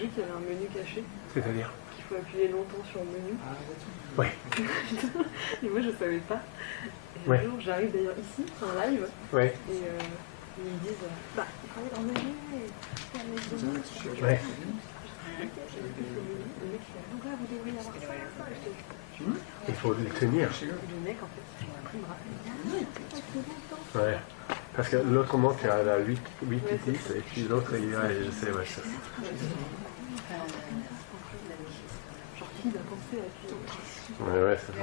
vu qu'il y avait un menu caché. C'est-à-dire Qu'il faut appuyer longtemps sur le menu. Ouais. Et moi je savais pas. Et un jour j'arrive d'ailleurs ici, en live. Ouais. Et ils me disent bah il faut aller dans le menu et faire les menus. Ouais. Le mec fait donc là vous devriez avoir ça. Il faut les tenir. Et le mec en fait il me rappelle longtemps. Ouais. Parce que l'autre montre il y a la 8 10 et puis l'autre il y a, je sais, ouais, ça. Genre qui a pensé à qui? Ouais, ouais, c'est ça.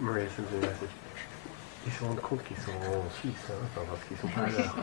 Maria sends me a message. Ils se rendent compte qu'ils sont en Suisse, hein, parce qu'ils sont pas là.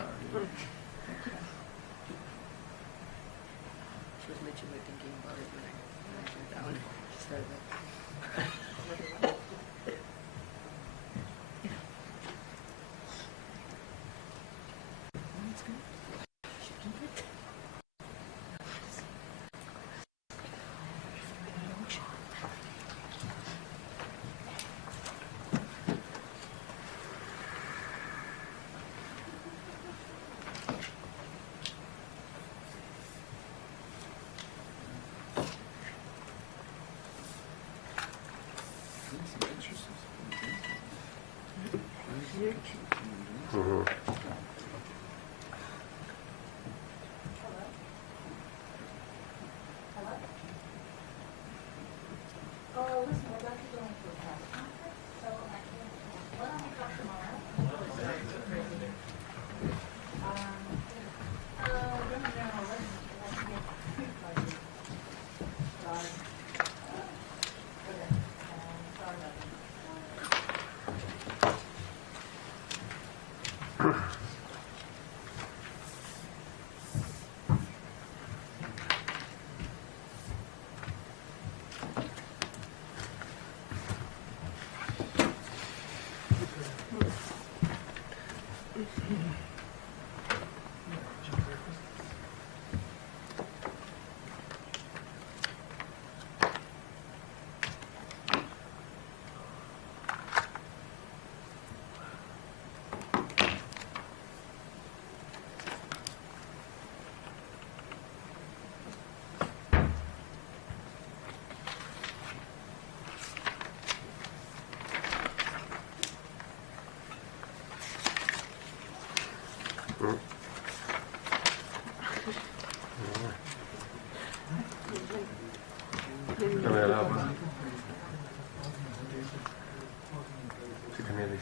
Tu connais le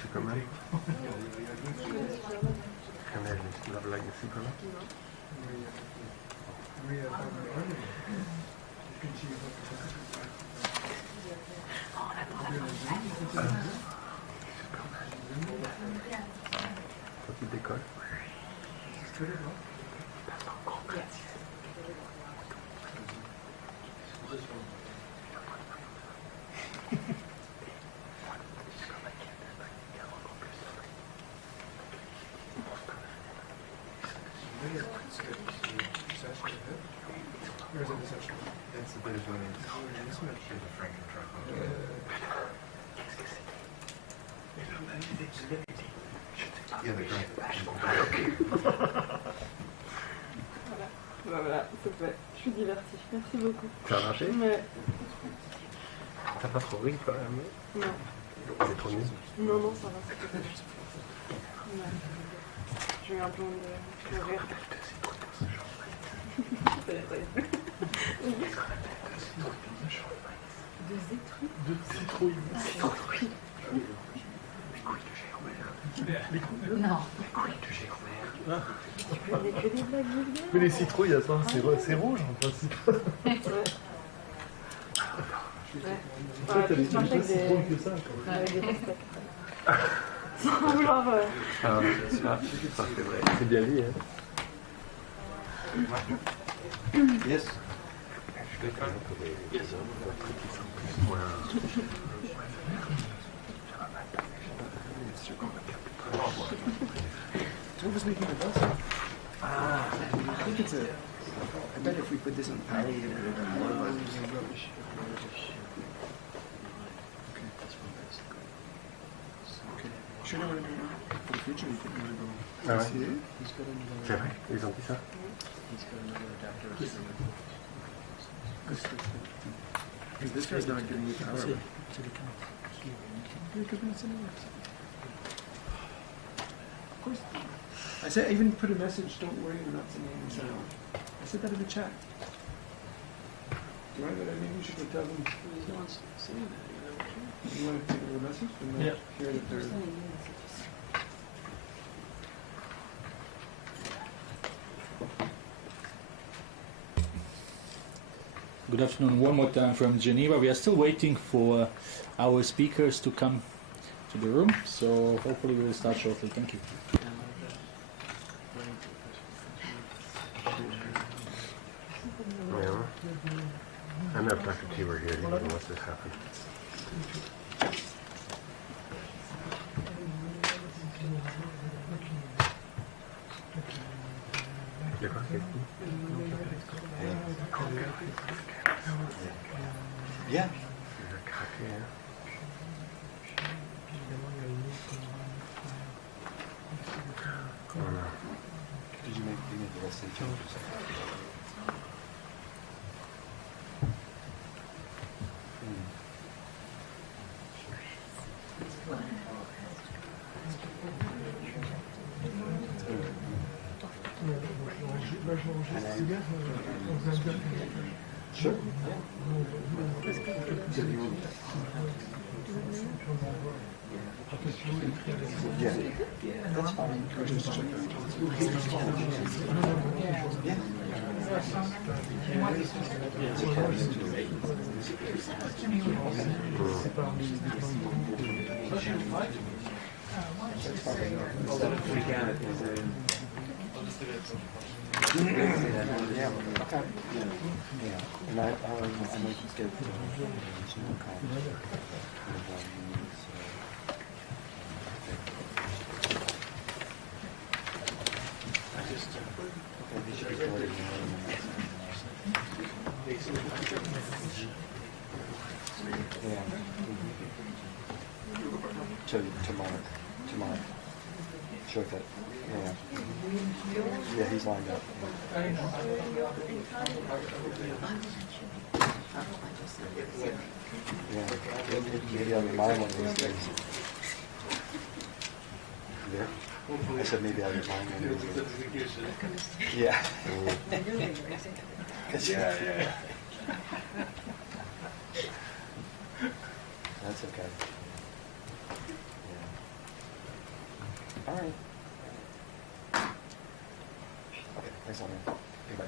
Superman? Tu connais la blague de Superman? Quand il décolle. Voilà, c'est fait. Je suis divertie. Merci beaucoup. Ça a marché? Ouais. T'as pas trop ri quand même? Non. C'est trop nul? Non, non, ça va, c'était bien. Ouais. J'ai eu un plan de rire. De citrouille. Citrouille. Les couilles de Géomère. Les couilles de Géomère. Mais les citrouilles, attends, c'est rouge en principe. Ouais. En fait, t'as des citrouilles que ça. Avec des pastèques. Sans vouloir. Ah, ça c'est vrai. C'est bien dit, hein. Yes. Peut-être un peu des trucs qui sont plus moins. What was making the bus? I think it's a. I bet if we put this on power, we would have done more buses. Okay. Sure, don't want to do it now. For the future, you think we want to go. Ah ouais. See? C'est vrai, ils ont dit ça. Because this guy's not giving you power. Because we're not sending it. Of course. I said, I even put a message, don't worry, we're not sending any sound. I said that in the chat. Do you want that? I mean, you should go tell them. No one's saying that. You want to take a message? And then hear that they're. Good afternoon, one more time from Geneva. We are still waiting for our speakers to come to the room, so hopefully we will start shortly. Thank you. Yeah. I know if Dr. T were here, he wouldn't let this happen. Yeah. Did you make the rest of the changes? Sure. Yeah. That's fine. Yeah. Okay. Yeah. And I might just get some comments. To Mark. Sure that, yeah, he's lined up. Yeah, maybe I'll remind one of these days. Yeah. I said maybe I'll remind one of these days. Yeah. Yeah. That's okay. All right. Okay, thanks, Alman. Okay, bye.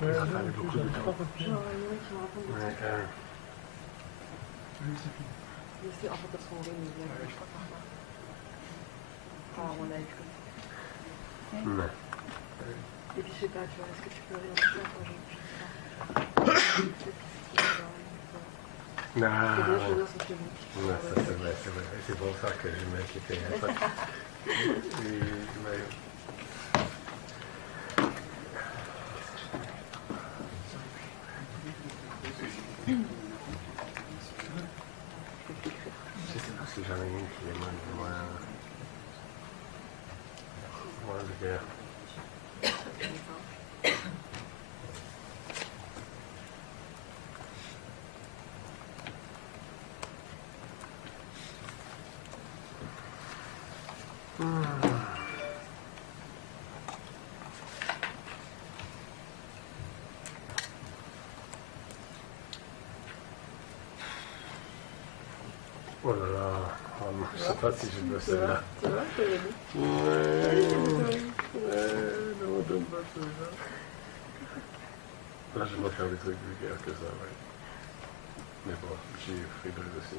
Ça a fallu beaucoup de temps. Ouais, Je sais en fait parce qu'on gagne, je crois par là. Ah, on a écrit. ouais. Et puis je sais pas, tu vois, est-ce que tu peux rien faire quand je Non, non, ça c'est vrai, c'est vrai. C'est pour ça que je m'inquiétais un peu. Je sais pas si j'en ai c'est moins de guerre. Oh là là, je sais pas si je veux celle-là. Tu vois, je te l'ai dit. Ne me donne pas celle-là. Là, je vais faire des trucs vulgaires que ça, ouais. Mais bon, j'ai rigolé aussi.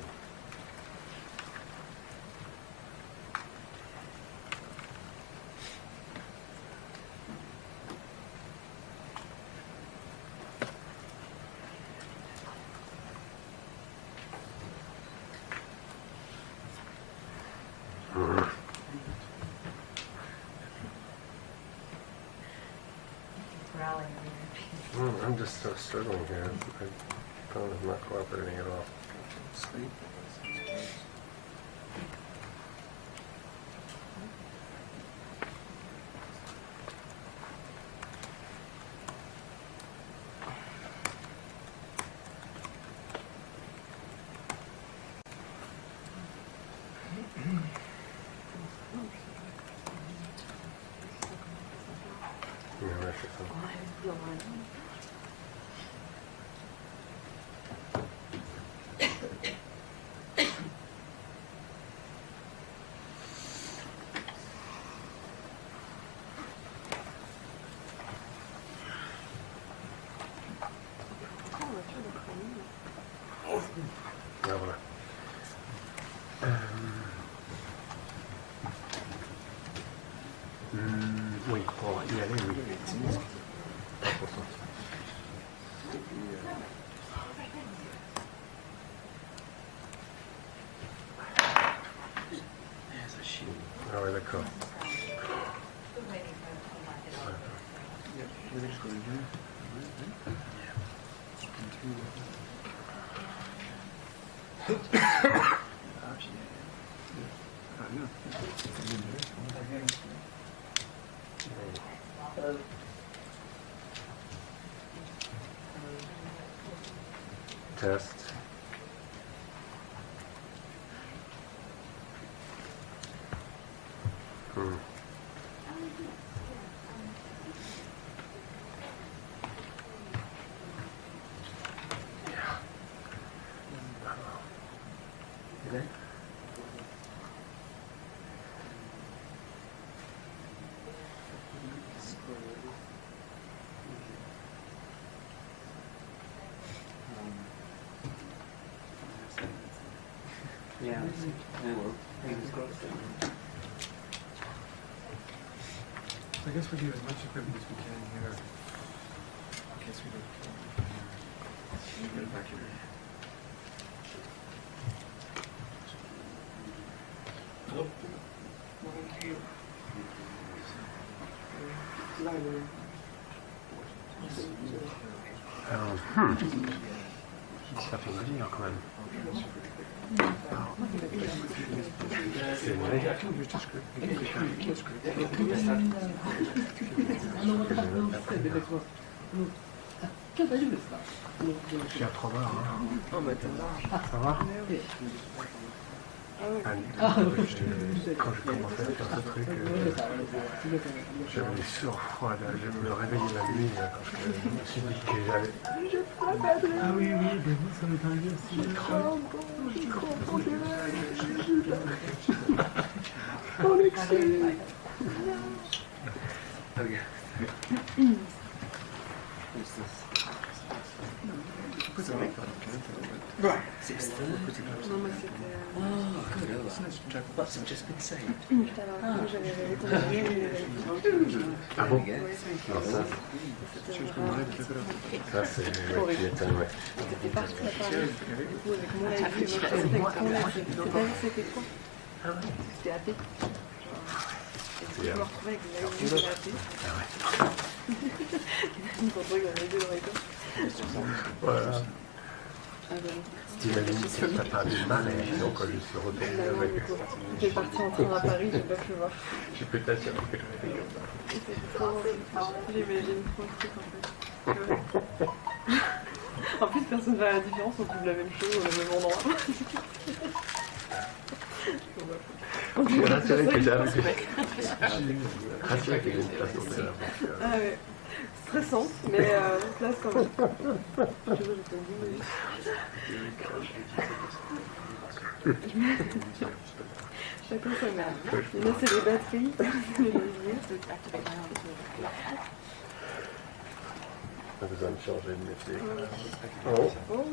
I'm just so struggling here. My phone is not cooperating at all. Sleep. Yeah, that's just something. Ah, voilà. Oui, pour y aller, oui. 100%. Ah ouais, d'accord. Test. Yeah. I guess we do as much equipment as we can here. I guess we do. Back here. Ça fait venir quand même. C'est vrai. Je suis à 3 bars. Hein. Ça va? Quand j'ai commencé à faire ce truc, j'avais des sueurs froides. Je me réveillais la nuit parce que je me suis dit que j'allais. Ah oui, oui, ben vous, ça m'est arrivé aussi. On excelle. C'est extrêmement petit comme ça. Non, mais c'était. Oh, good. That's just been saved. Putain, alors, moi j'avais rêvé ton avion, Ah bon? Oui, Non, ça, c'était vraiment. ça c'est. Ouais, tu m'étonnes, ouais. T'étais parti à Paris. Du coup, avec mon live, moi j'étais avec ton live. T'as pas vu c'était quoi? C'était AP. Et du coup, je me retrouvais avec le live de AP. Ah ouais. Quand on il y avait deux dans les coins. Voilà. Ah ben non. T'imagines que t'as pas de mal et sinon quand je suis retourné Bah non, avec... du coup. J'étais partie en train à Paris, j'ai pas pu voir. Je peux t'assurer que je fais comme ça. C'est trop... J'imagine trop le truc en fait. Ouais. En plus, personne ne voit la différence, on trouve la même chose au même endroit. Je suis rassuré que j'ai rassuré que j'ai une place au là. Ah ouais. Stressant, mais classe quand même. Tu vois, j'ai pas dit, chacun sa mère. Il y en a, c'est les batteries, les leviers. On a besoin de changer de métier. Oh. Oh.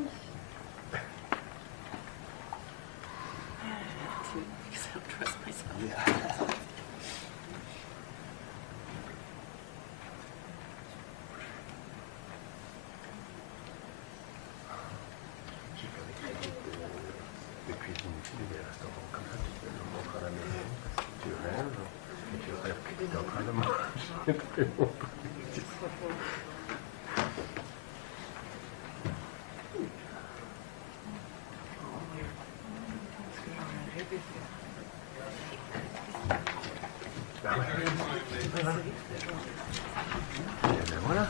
Des cuisines ici, des restaurants comme ça, tu peux le montrer à la maison, tu rêves, et tu rêves que tu es en train de manger. Et ben voilà.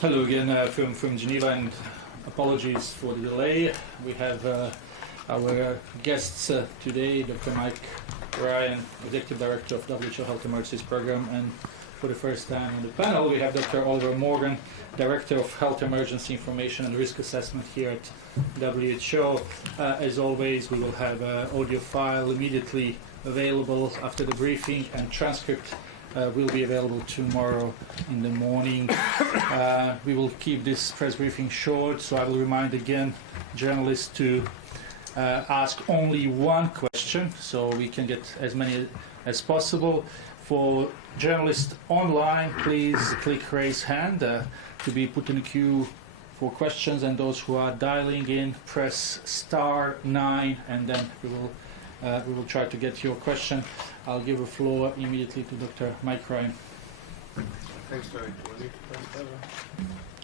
Hello again from Geneva, and apologies for the delay. We have our guests today, Dr. Mike Ryan, Executive Director of WHO Health Emergencies Program, and for the first time on the panel we have Dr. Oliver Morgan, Director of Health Emergency Information and Risk Assessment here at WHO. As always, we will have an audio file immediately available after the briefing, and transcript will be available tomorrow in the morning. We will keep this press briefing short, so I will remind again journalists to ask only one question, so we can get as many as possible. For journalists online, please click raise hand to be put in the queue for questions, and those who are dialing in, press *9, and then we will try to get your question. I'll give the floor immediately to Dr. Mike Ryan. Thanks, Terry.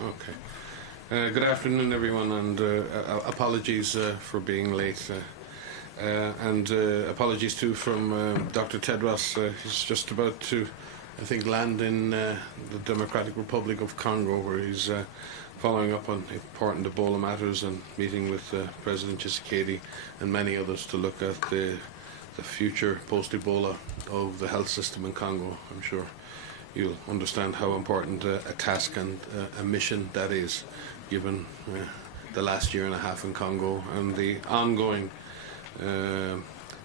Okay. Good afternoon, everyone, and apologies for being late. And apologies too from Dr. Tedros. He's just about to, I think, land in the Democratic Republic of Congo, where he's following up on important Ebola matters and meeting with President Tshisekedi and many others to look at the future post-Ebola of the health system in Congo. I'm sure you'll understand how important a task and a mission that is, given the last year and a half in Congo and the ongoing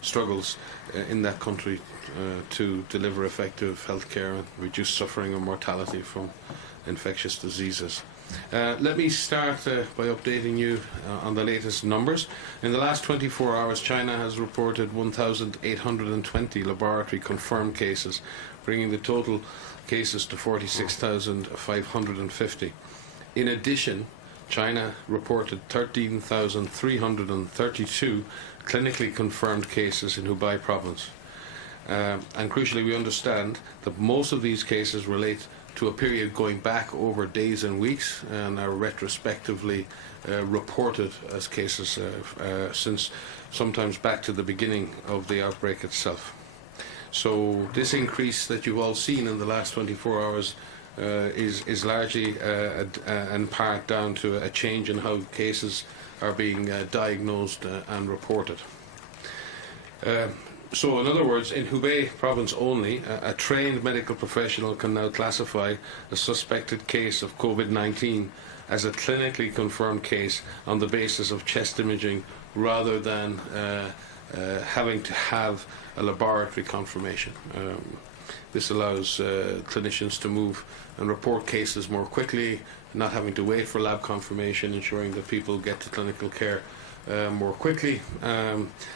struggles in that country to deliver effective health care and reduce suffering and mortality from infectious diseases. Let me start by updating you on the latest numbers. In the last 24 hours, China has reported 1,820 laboratory confirmed cases, bringing the total cases to 46,550. In addition, China reported 13,332 clinically confirmed cases in Hubei province. And crucially, we understand that most of these cases relate to a period going back over days and weeks and are retrospectively reported as cases since sometimes back to the beginning of the outbreak itself. So this increase that you've all seen in the last 24 hours is largely in part down to a change in how cases are being diagnosed and reported. So in other words, in Hubei province only, a trained medical professional can now classify a suspected case of COVID-19 as a clinically confirmed case on the basis of chest imaging rather than having to have a laboratory confirmation. This allows clinicians to move and report cases more quickly, not having to wait for lab confirmation, ensuring that people get to clinical care more quickly,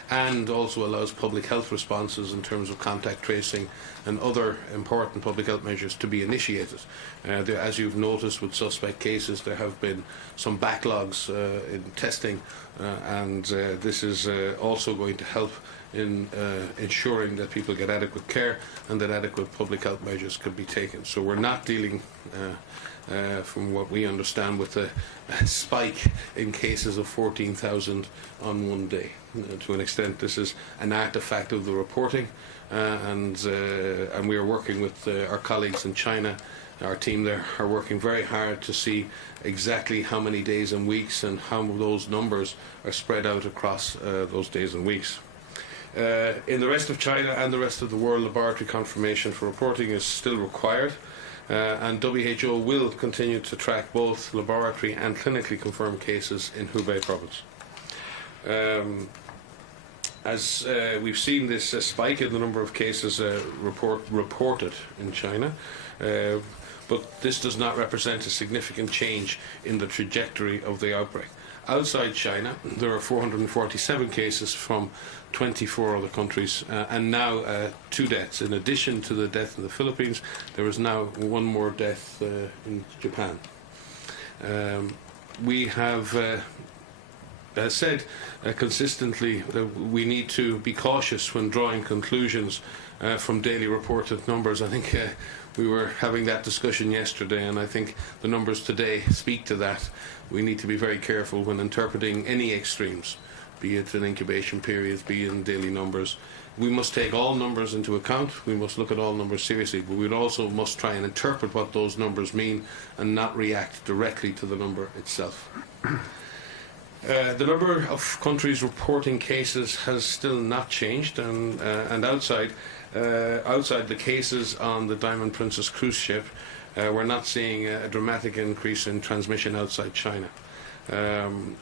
and also allows public health responses in terms of contact tracing and other important public health measures to be initiated. As you've noticed with suspect cases, there have been some backlogs in testing, and this is also going to help in ensuring that people get adequate care and that adequate public health measures can be taken. So we're not dealing from what we understand with a spike in cases of 14,000 on one day. To an extent, this is an artifact of the reporting, and we are working with our colleagues in China. Our team there are working very hard to see exactly how many days and weeks and how those numbers are spread out across those days and weeks. In the rest of China and the rest of the world, laboratory confirmation for reporting is still required. And WHO will continue to track both laboratory and clinically confirmed cases in Hubei province. As we've seen this spike in the number of cases reported in China, but this does not represent a significant change in the trajectory of the outbreak. Outside China, there are 447 cases from 24 other countries, and now 2 deaths. In addition to the death in the Philippines, there is now 1 more death in Japan. We have said consistently that we need to be cautious when drawing conclusions from daily reported numbers. I think we were having that discussion yesterday, and I think the numbers today speak to that. We need to be very careful when interpreting any extremes, be it in incubation periods, be it in daily numbers. We must take all numbers into account. We must look at all numbers seriously, but we also must try and interpret what those numbers mean and not react directly to the number itself. The number of countries reporting cases has still not changed, and outside the cases on the Diamond Princess cruise ship, we're not seeing a dramatic increase in transmission outside China. And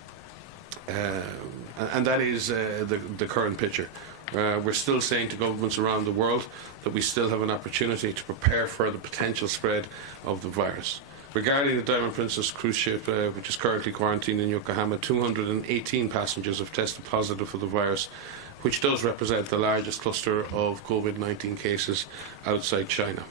that is the current picture. We're still saying to governments around the world that we still have an opportunity to prepare for the potential spread of the virus. Regarding the Diamond Princess cruise ship, which is currently quarantined in Yokohama, 218 passengers have tested positive for the virus, which does represent the largest cluster of COVID-19 cases outside China.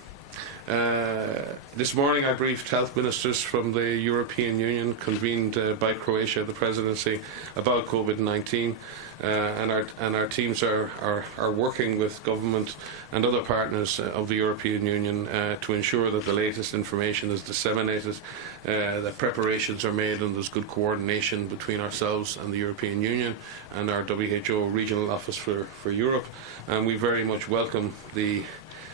This morning I briefed health ministers from the European Union, convened by Croatia, the presidency, about COVID-19, and our teams are working with government and other partners of the European Union to ensure that the latest information is disseminated, that preparations are made, and there's good coordination between ourselves and the European Union and our WHO regional office for Europe, and we very much welcome the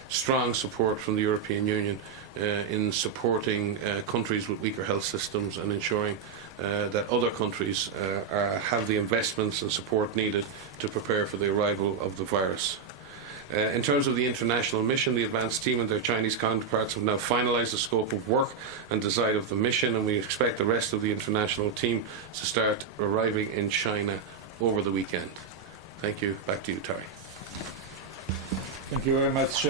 strong support from the European Union in supporting countries with weaker health systems and ensuring that other countries have the investments and support needed to prepare for the arrival of the virus. In terms of the international mission, the advanced team and their Chinese counterparts have now finalised the scope of work and design of the mission, and we expect the rest of the international team to start arriving in China over the weekend. Thank you. Back to you, Terry. Thank you very much,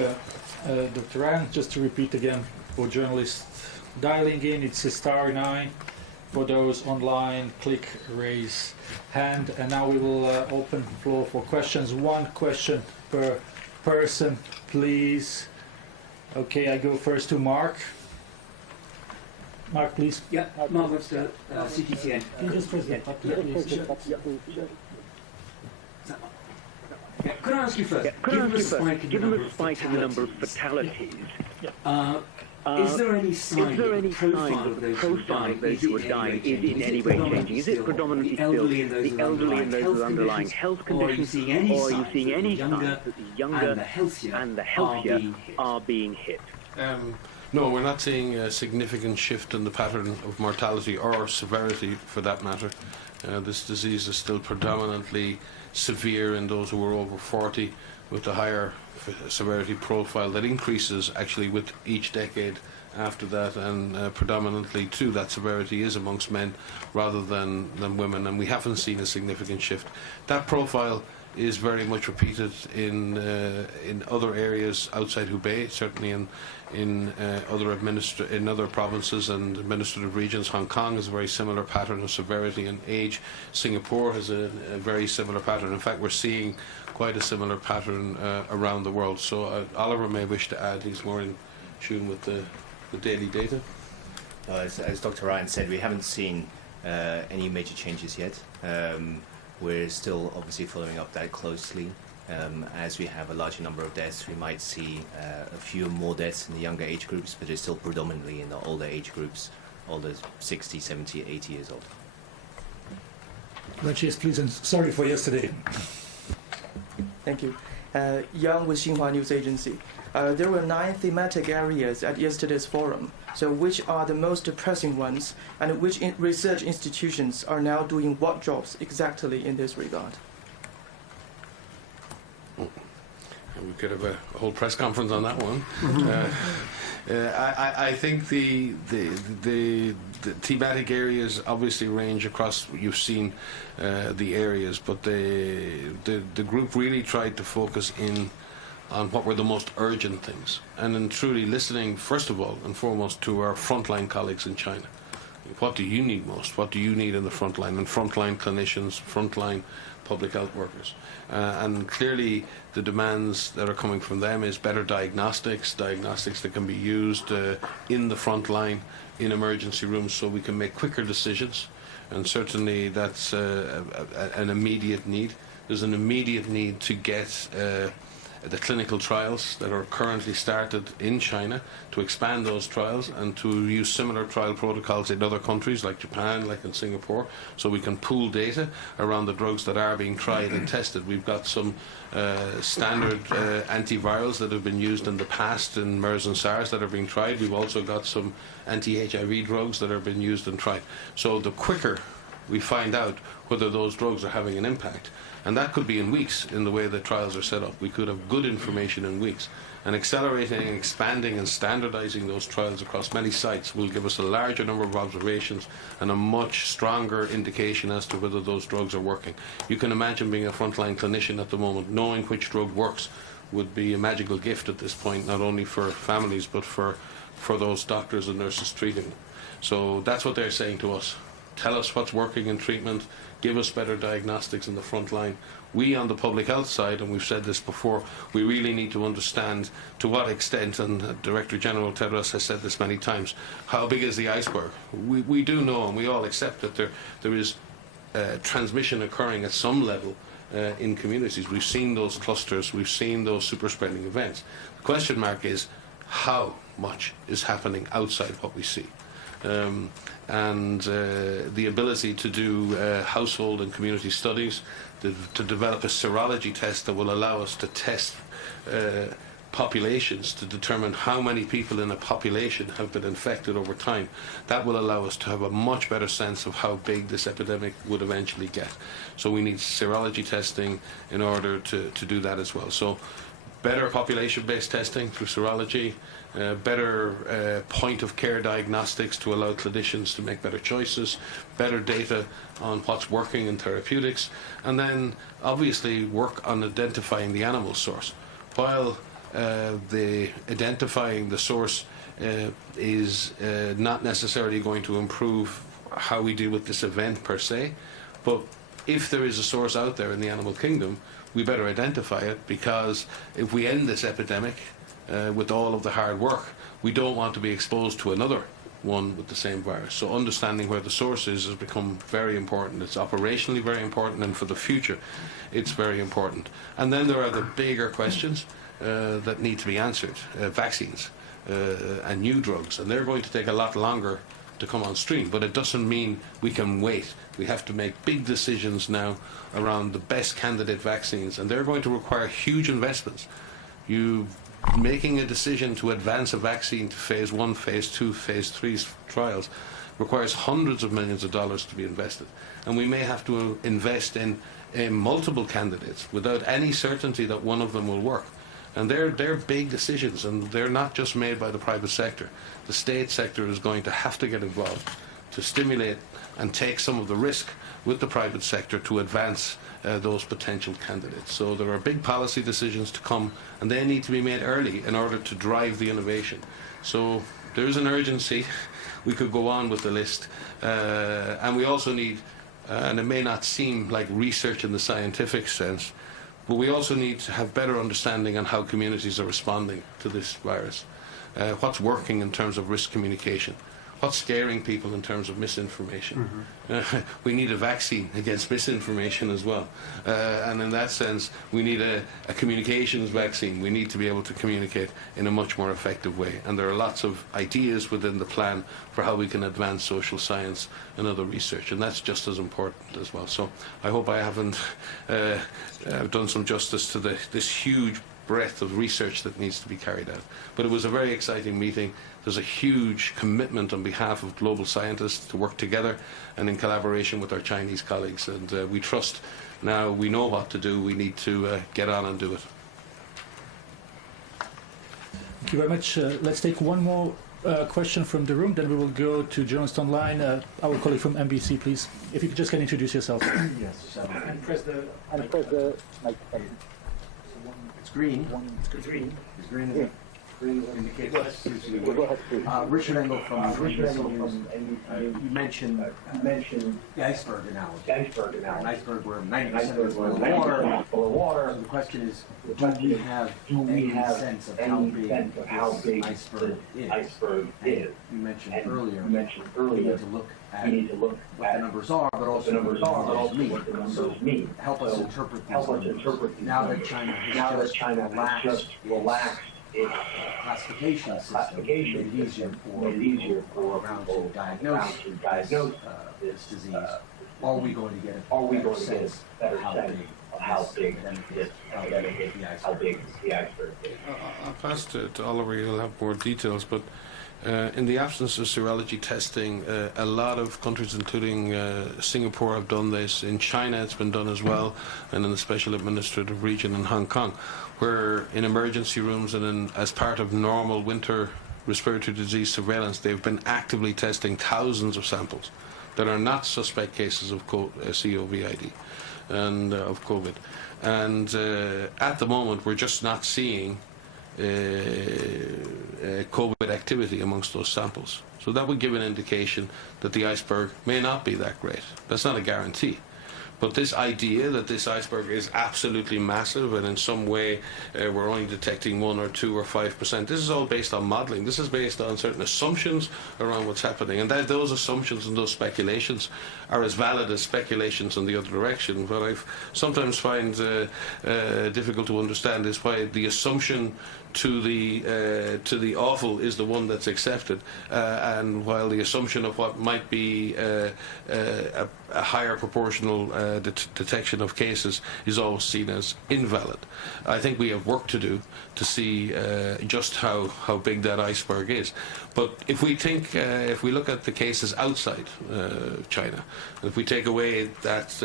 Dr. Ryan. Just to repeat again, for journalists dialing in, it's *9. For those online, click raise hand. And now we will open the floor for questions. 1 question per person, please. Okay, I go first to Mark. Mark, please. Yeah, Mark Webster, CTCN. Can you just press the button, please? Yeah, could I ask you first, given the spike in the number of fatalities, is there any sign that the profile of those who are dying is in any way changing? Is it predominantly still the elderly and those with underlying health conditions, or are you seeing any signs that the younger and the healthier are being hit? No, we're not seeing a significant shift in the pattern of mortality or severity, for that matter. This disease is still predominantly severe in those who are over 40, with a higher severity profile that increases actually with each decade after that, and predominantly too that severity is amongst men rather than women, and we haven't seen a significant shift. That profile is very much repeated in other areas outside Hubei, certainly in other provinces and administrative regions. Hong Kong has a very similar pattern of severity and age. Singapore has a very similar pattern. In fact, we're seeing quite a similar pattern around the world. So Oliver may wish to add. He's more in tune with the daily data. As Dr. Ryan said, we haven't seen any major changes yet. We're still obviously following up that closely. As we have a larger number of deaths, we might see a few more deaths in the younger age groups, but it's still predominantly in the older age groups, older 60, 70, 80 years old. Cheers, please, and sorry for yesterday. Thank you. Yang with Xinhua News Agency. There were 9 thematic areas at yesterday's forum. So which are the most pressing ones, and which research institutions are now doing what jobs exactly in this regard? We could have a whole press conference on that one. I think the thematic areas obviously range across. You've seen the areas, but the group really tried to focus in on what were the most urgent things, and in truly listening, first of all and foremost, to our frontline colleagues in China. What do you need most? What do you need in the front line? And frontline clinicians, frontline public health workers. And clearly the demands that are coming from them is better diagnostics that can be used in the front line, in emergency rooms, so we can make quicker decisions. And certainly that's an immediate need. There's an immediate need to get the clinical trials that are currently started in China, to expand those trials and to use similar trial protocols in other countries like Japan, like in Singapore, so we can pool data around the drugs that are being tried and tested. We've got some standard antivirals that have been used in the past in MERS and SARS that are being tried. We've also got some anti-HIV drugs that are being used and tried. So the quicker we find out whether those drugs are having an impact, and that could be in weeks in the way the trials are set up. We could have good information in weeks. And accelerating, expanding and standardizing those trials across many sites will give us a larger number of observations and a much stronger indication as to whether those drugs are working. You can imagine being a frontline clinician at the moment, knowing which drug works would be a magical gift at this point, not only for families but for those doctors and nurses treating them. So that's what they're saying to us. Tell us what's working in treatment, give us better diagnostics in the front line. We on the public health side, and we've said this before, we really need to understand to what extent, and Director General Tedros has said this many times, how big is the iceberg? We do know, and we all accept that there is transmission occurring at some level in communities. We've seen those clusters, we've seen those super spreading events. The question mark is how much is happening outside what we see. And the ability to do household and community studies, to develop a serology test that will allow us to test populations to determine how many people in a population have been infected over time. That will allow us to have a much better sense of how big this epidemic would eventually get. So we need serology testing in order to do that as well. So better population-based testing through serology, better point-of-care diagnostics to allow clinicians to make better choices, better data on what's working in therapeutics, and then obviously work on identifying the animal source. While identifying the source is not necessarily going to improve how we deal with this event per se, but if there is a source out there in the animal kingdom, we better identify it, because if we end this epidemic with all of the hard work, we don't want to be exposed to another one with the same virus. So understanding where the source is has become very important. It's operationally very important, and for the future it's very important. And then there are the bigger questions that need to be answered, vaccines and new drugs, and they're going to take a lot longer to come on stream, but it doesn't mean we can wait. We have to make big decisions now around the best candidate vaccines, and they're going to require huge investments. Making a decision to advance a vaccine to phase 1, phase 2, phase 3 trials requires hundreds of millions of dollars to be invested, and we may have to invest in multiple candidates without any certainty that one of them will work. And they're big decisions, and they're not just made by the private sector. The state sector is going to have to get involved to stimulate and take some of the risk with the private sector to advance those potential candidates. So there are big policy decisions to come, and they need to be made early in order to drive the innovation. So there is an urgency. We could go on with the list, and we also need, and it may not seem like research in the scientific sense, but we also need to have better understanding on how communities are responding to this virus. What's working in terms of risk communication? What's scaring people in terms of misinformation? We need a vaccine against misinformation as well. And in that sense, we need a communications vaccine. We need to be able to communicate in a much more effective way. And there are lots of ideas within the plan for how we can advance social science and other research. And that's just as important as well. So I hope I haven't done some justice to this huge breadth of research that needs to be carried out. But it was a very exciting meeting. There's a huge commitment on behalf of global scientists to work together and in collaboration with our Chinese colleagues. And we trust now we know what to do. We need to get on and do it. Thank you very much. Let's take one more question from the room, then we will go to journalists online. Our colleague from NBC, please. If you could just introduce yourself. Yes. And press the microphone. It's green. It's green. It's green. Is it? Indicates Richard Engel from NBC. You mentioned the iceberg analogy. An iceberg where 90% is full of water. So the question is, do we have any sense of how big this iceberg is? You mentioned earlier we need to look at what the numbers are, but also what the numbers mean. Help us interpret these numbers. Now that China has just relaxed its classification system, made it easier for around to diagnose this disease. Are we going to get a better sense of how big the iceberg is? I'll pass to Oliver. He'll have more details, but in the absence of serology testing, a lot of countries, including Singapore, have done this. In China, it's been done as well, and in the Special Administrative Region in Hong Kong, where in emergency rooms and as part of normal winter respiratory disease surveillance, they've been actively testing thousands of samples that are not suspect cases of COVID and of COVID. And at the moment, we're just not seeing COVID activity amongst those samples. So that would give an indication that the iceberg may not be that great. That's not a guarantee. But this idea that this iceberg is absolutely massive and in some way we're only detecting 1 or 2 or 5%, this is all based on modelling. This is based on certain assumptions around what's happening. And those assumptions and those speculations are as valid as speculations in the other direction. What I sometimes find difficult to understand is why the assumption to the awful is the one that's accepted, and while the assumption of what might be a higher proportional detection of cases is always seen as invalid. I think we have work to do to see just how big that iceberg is. But if we think, if we look at the cases outside China, if we take away that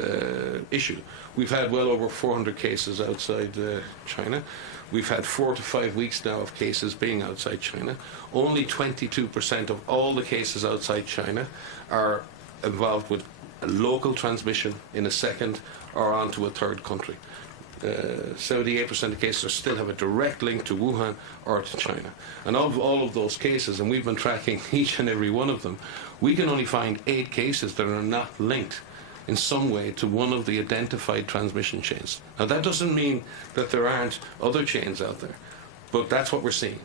issue, we've had well over 400 cases outside China. We've had 4 to 5 weeks now of cases being outside China. Only 22% of all the cases outside China are involved with a local transmission in a second or onto a third country. 78% of cases still have a direct link to Wuhan or to China. And of all of those cases, and we've been tracking each and every one of them, we can only find 8 cases that are not linked in some way to one of the identified transmission chains. Now that doesn't mean that there aren't other chains out there, but that's what we're seeing.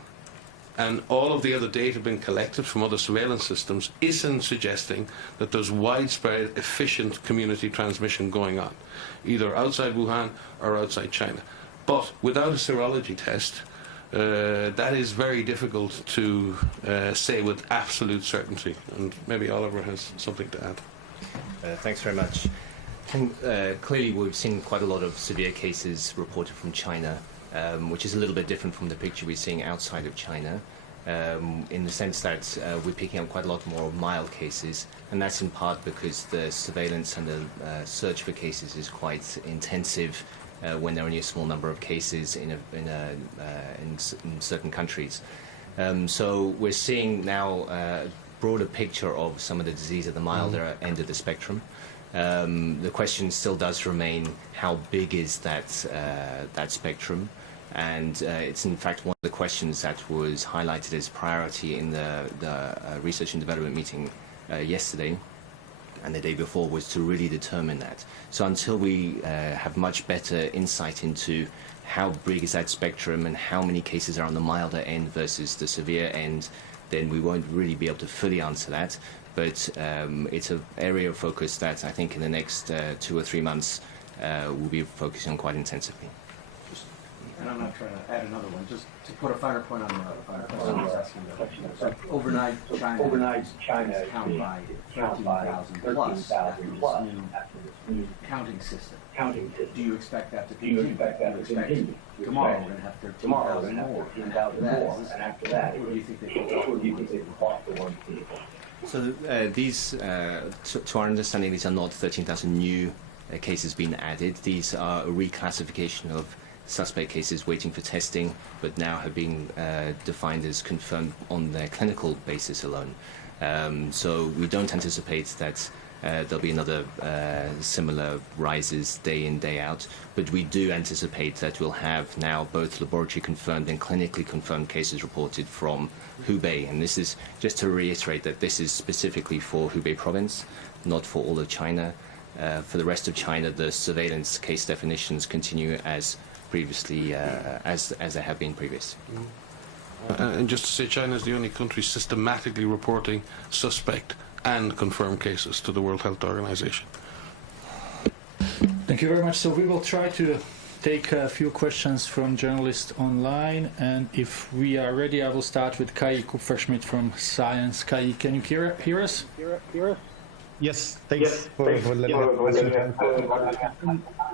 And all of the other data being collected from other surveillance systems isn't suggesting that there's widespread, efficient community transmission going on, either outside Wuhan or outside China. But without a serology test, that is very difficult to say with absolute certainty. And maybe Oliver has something to add. Thanks very much. I think clearly we've seen quite a lot of severe cases reported from China, which is a little bit different from the picture we're seeing outside of China, in the sense that we're picking up quite a lot more mild cases, and that's in part because the surveillance and the search for cases is quite intensive when there are only a small number of cases in certain countries. So we're seeing now broader picture of some of the disease at the milder end of the spectrum. The question still does remain: how big is that spectrum? And it's in fact one of the questions that was highlighted as priority in the research and development meeting yesterday and the day before, was to really determine that. So until we have much better insight into how big is that spectrum and how many cases are on the milder end versus the severe end, then we won't really be able to fully answer that. But it's an area of focus that I think in the next 2 or 3 months we'll be focusing on quite intensively. And I'm not trying to add another one, just to put a finer point on the question I was asking. Overnight, China is counted by 13,000 plus after this new counting system. Do you expect that to continue? Do you expect tomorrow we're going to have 13,000 more? And after that, what do you think they should cost the ones people? So these, to our understanding, these are not 13,000 new cases being added. These are a reclassification of suspect cases waiting for testing, but now have been defined as confirmed on their clinical basis alone. So we don't anticipate that there'll be another similar rises day in, day out, but we do anticipate that we'll have now both laboratory confirmed and clinically confirmed cases reported from Hubei. And this is just to reiterate that this is specifically for Hubei province, not for all of China. For the rest of China, the surveillance case definitions continue as previously, as they have been previously. And just to say, China is the only country systematically reporting suspect and confirmed cases to the World Health Organization. Thank you very much. So we will try to take a few questions from journalists online, and if we are ready, I will start with Kai Kupferschmidt from Science. Kai, can you hear us? Yes, thanks for letting us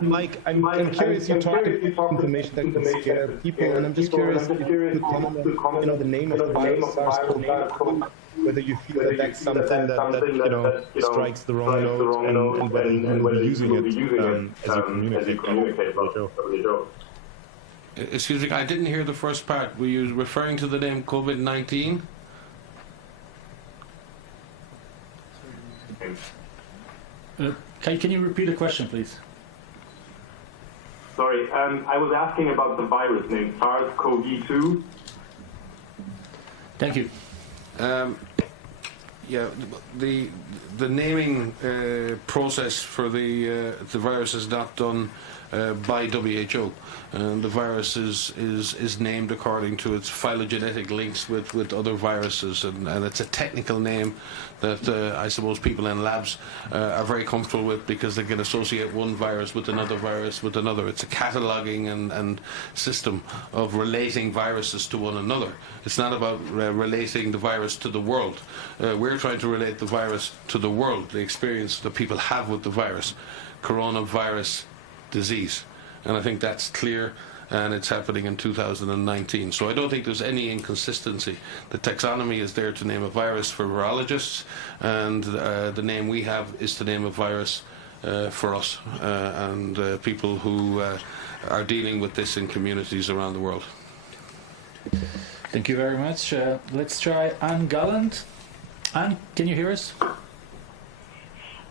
Mike, I'm curious, you talked about information that can scare people, and I'm just curious if you could comment on the name of the virus, SARS-CoV-2, whether you feel that that's something that strikes the wrong note, and whether you will be using it as you communicate about WHO. Excuse me, I didn't hear the first part. Were you referring to the name COVID-19? Can you repeat the question, please? Sorry, I was asking about the virus name, SARS-CoV-2. Thank you. Yeah, the naming process for the virus is not done by WHO. The virus is named according to its phylogenetic links with other viruses, and it's a technical name that I suppose people in labs are very comfortable with, because they can associate one virus with another virus with another. It's a cataloguing and system of relating viruses to one another. It's not about relating the virus to the world. We're trying to relate the virus to the world, the experience that people have with the virus, coronavirus disease. And I think that's clear, and it's happening in 2019. So I don't think there's any inconsistency. The taxonomy is there to name a virus for virologists, and the name we have is to name a virus for us and people who are dealing with this in communities around the world. Thank you very much. Let's try Anne Gallant. Anne, can you hear us?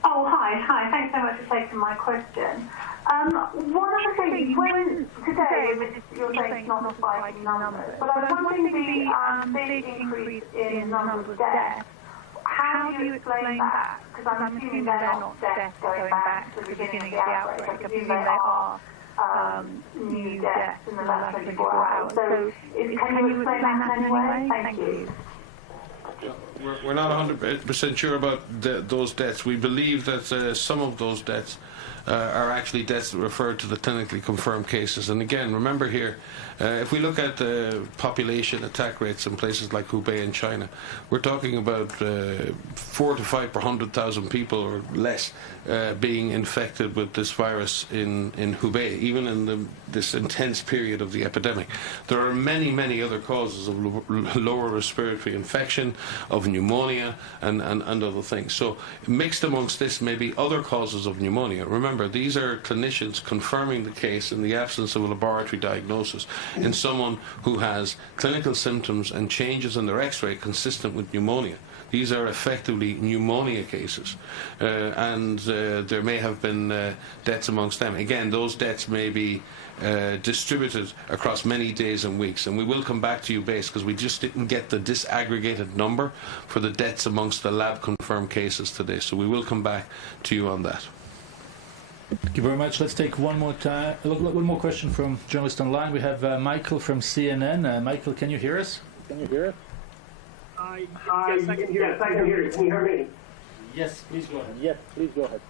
Oh, hi. Thanks so much for taking my question. One of the things, when today you're saying it's not spiking numbers, but I was wondering the big increase in number of deaths. How do you explain that? Because I'm assuming they're not deaths going back to the beginning of the outbreak. I presume they are new deaths in the last 24 hours. So can you explain that in any way? Thank you. We're not 100% sure about those deaths. We believe that some of those deaths are actually deaths that refer to the clinically confirmed cases. And again, remember here, if we look at the population attack rates in places like Hubei in China, we're talking about 4 to 5 per 100,000 people or less being infected with this virus in Hubei, even in this intense period of the epidemic. There are many, many other causes of lower respiratory infection, of pneumonia, and other things. So mixed amongst this may be other causes of pneumonia. Remember, these are clinicians confirming the case in the absence of a laboratory diagnosis in someone who has clinical symptoms and changes in their X-ray consistent with pneumonia. These are effectively pneumonia cases, and there may have been deaths amongst them. Again, those deaths may be distributed across many days and weeks, and we will come back to you because we just didn't get the disaggregated number for the deaths amongst the lab confirmed cases today, so we will come back to you on that. Thank you very much. Let's take one more question from journalist online. We have Michael from CNN. Michael, can you hear us? Yes, I can hear you. Can you hear me? Yes, please go ahead. Yes, please go ahead.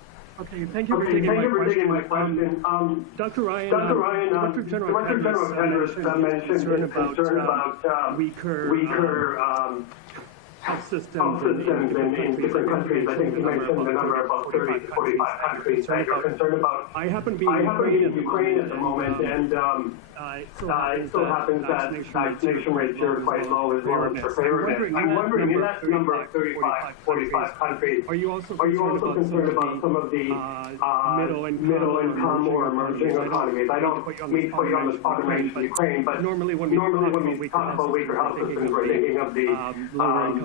Okay, thank you for taking my question. Dr. Ryan, Director General Tedros mentioned concern about weaker health systems in different countries. I think you mentioned the number about 30 to 45 countries that you're concerned about. I happen to be in Ukraine at the moment, and it so happens that vaccination rates here are quite low as well as preparedness. I'm wondering, in that number of 35, 45 countries, are you also concerned about some of the middle income or emerging economies? I don't mean to put you on the spot and mention Ukraine, but normally when we talk about weaker health systems, we're thinking of the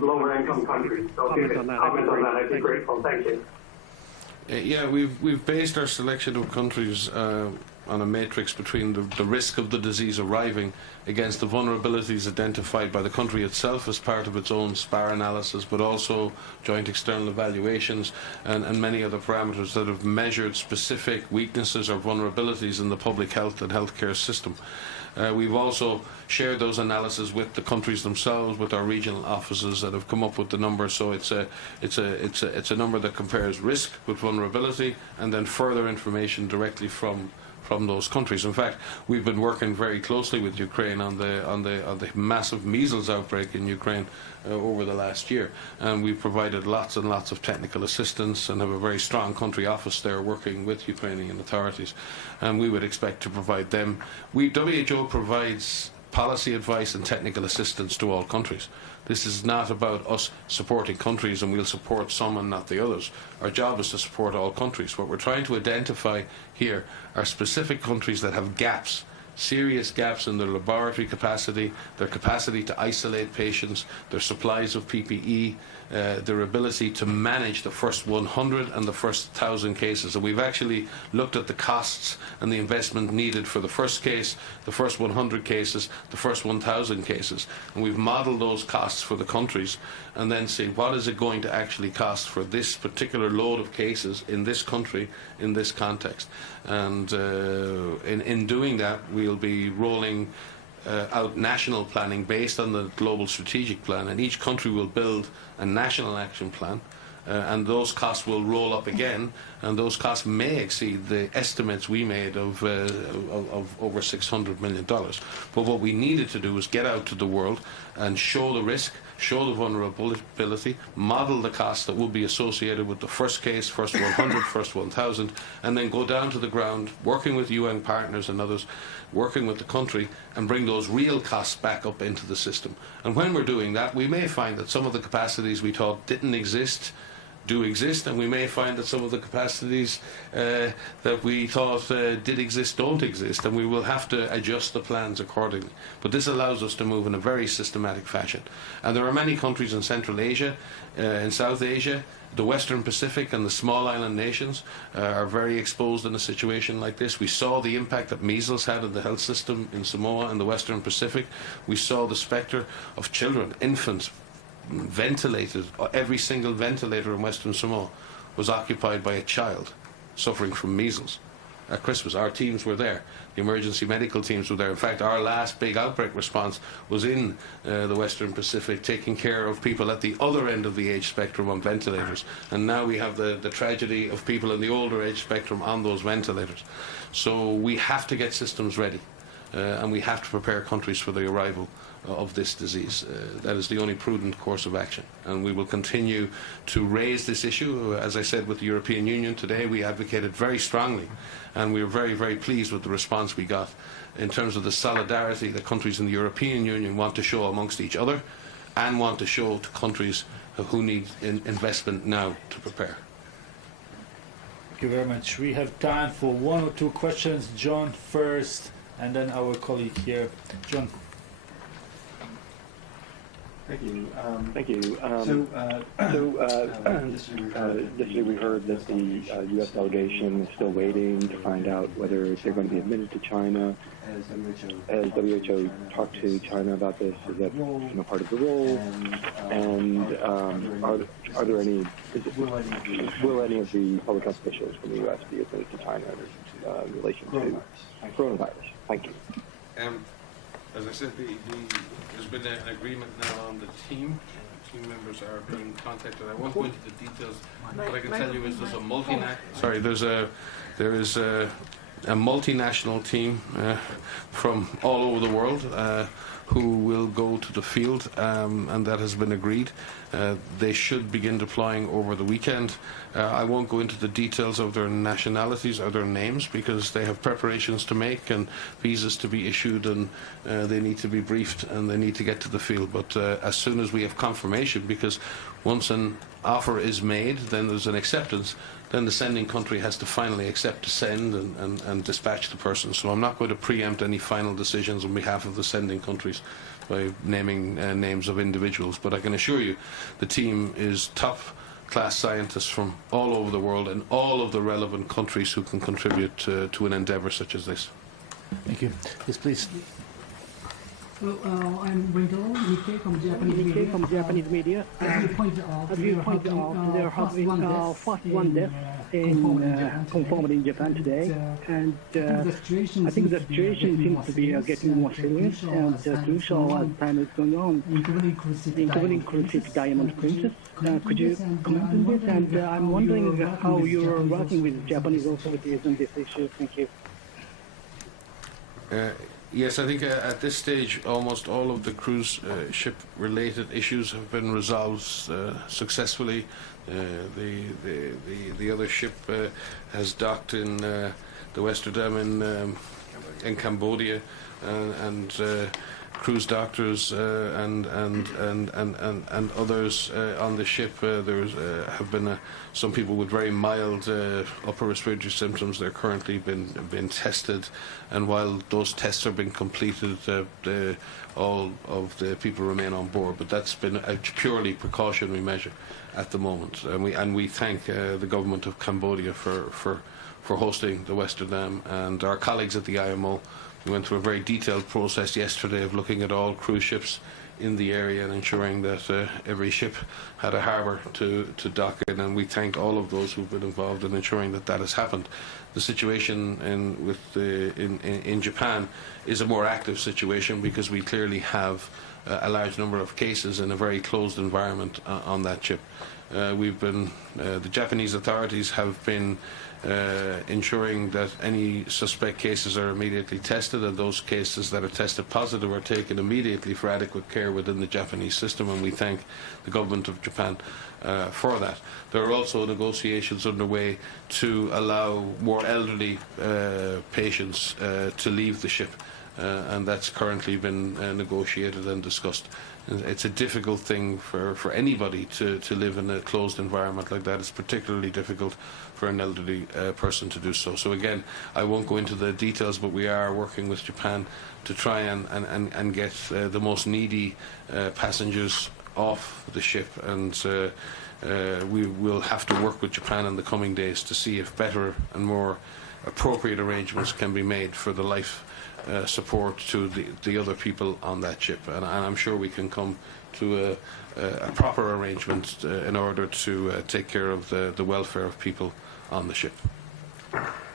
lower income countries. So if you could comment on that, I'd be grateful. Thank you. Yeah, we've based our selection of countries on a matrix between the risk of the disease arriving against the vulnerabilities identified by the country itself as part of its own SPAR analysis, but also joint external evaluations and many other parameters that have measured specific weaknesses or vulnerabilities in the public health and healthcare system. We've also shared those analyses with the countries themselves, with our regional offices that have come up with the number. So it's a number that compares risk with vulnerability, and then further information directly from those countries. In fact, we've been working very closely with Ukraine on the massive measles outbreak in Ukraine over the last year, and we've provided lots and lots of technical assistance and have a very strong country office there working with Ukrainian authorities, and we would expect to provide them. WHO provides policy advice and technical assistance to all countries. This is not about us supporting countries and we'll support some and not the others. Our job is to support all countries. What we're trying to identify here are specific countries that have gaps, serious gaps in their laboratory capacity, their capacity to isolate patients, their supplies of PPE, their ability to manage the first 100 and the first 1,000 cases. And we've actually looked at the costs and the investment needed for the first case, the first 100 cases, the first 1,000 cases. And we've modelled those costs for the countries and then see what is it going to actually cost for this particular load of cases in this country, in this context. And in doing that, we'll be rolling out national planning based on the global strategic plan, and each country will build a national action plan, and those costs will roll up again, and those costs may exceed the estimates we made of over $600 million. But what we needed to do was get out to the world and show the risk, show the vulnerability, model the costs that would be associated with the first case, first 100, first 1,000, and then go down to the ground, working with UN partners and others, working with the country, and bring those real costs back up into the system. And when we're doing that, we may find that some of the capacities we thought didn't exist do exist, and we may find that some of the capacities that we thought did exist don't exist, and we will have to adjust the plans accordingly. But this allows us to move in a very systematic fashion. And there are many countries in Central Asia, in South Asia, the Western Pacific and the small island nations are very exposed in a situation like this. We saw the impact that measles had on the health system in Samoa and the Western Pacific. We saw the spectre of children, infants, ventilated. Every single ventilator in Western Samoa was occupied by a child suffering from measles. At Christmas, our teams were there. The emergency medical teams were there. In fact, our last big outbreak response was in the Western Pacific, taking care of people at the other end of the age spectrum on ventilators. And now we have the tragedy of people in the older age spectrum on those ventilators. So we have to get systems ready, and we have to prepare countries for the arrival of this disease. That is the only prudent course of action, and we will continue to raise this issue. As I said, with the European Union today, we advocated very strongly, and we are very, very pleased with the response we got in terms of the solidarity that countries in the European Union want to show amongst each other and want to show to countries who need investment now to prepare. Thank you very much. We have time for one or two questions. John first, and then our colleague here. John. Thank you. Thank you. Yesterday we heard that the U.S. delegation is still waiting to find out whether they're going to be admitted to China. Has WHO talked to China about this? Is that part of the role? And are there any? Will any of the public health officials from the U.S. be admitted to China in relation to coronavirus? Thank you. As I said, there's been an agreement now on the team. Team members are being contacted. I won't go into the details. What I can tell you is there's a there is a multinational team from all over the world who will go to the field, and that has been agreed. They should begin deploying over the weekend. I won't go into the details of their nationalities or their names because they have preparations to make and visas to be issued, and they need to be briefed and they need to get to the field. But as soon as we have confirmation, because once an offer is made, then there's an acceptance, then the sending country has to finally accept to send and dispatch the person. So I'm not going to preempt any final decisions on behalf of the sending countries by naming names of individuals. But I can assure you the team is top-class scientists from all over the world and all of the relevant countries who can contribute to an endeavour such as this. Thank you. Yes, please. Well, I'm Wendell Nikkei from Japanese media. As you pointed out, there have been one death confirmed in Japan today, and I think the situation seems to be getting more serious, and crucial as time is going on, including cruise ship Diamond Princess. Could you comment on this? And I'm wondering how you're working with Japanese authorities on this issue. Thank you. Yes, I think at this stage almost all of the cruise ship-related issues have been resolved successfully. The other ship has docked in the Westerdam in Cambodia, and cruise doctors and others on the ship. There have been some people with very mild upper respiratory symptoms. They're currently been tested, and while those tests are being completed, all of the people remain on board. But that's been a purely precautionary measure at the moment, and we thank the government of Cambodia for hosting the Westerdam, and our colleagues at the IMO. We went through a very detailed process yesterday of looking at all cruise ships in the area and ensuring that every ship had a harbour to dock in, and we thank all of those who've been involved in ensuring that that has happened. The situation in Japan is a more active situation because we clearly have a large number of cases in a very closed environment on that ship. The Japanese authorities have been ensuring that any suspect cases are immediately tested, and those cases that are tested positive are taken immediately for adequate care within the Japanese system, and we thank the government of Japan for that. There are also negotiations underway to allow more elderly patients to leave the ship, and that's currently been negotiated and discussed. It's a difficult thing for anybody to live in a closed environment like that. It's particularly difficult for an elderly person to do so. So again, I won't go into the details, but we are working with Japan to try and get the most needy passengers off the ship, and we will have to work with Japan in the coming days to see if better and more appropriate arrangements can be made for the life support to the other people on that ship, and I'm sure we can come to a proper arrangement in order to take care of the welfare of people on the ship.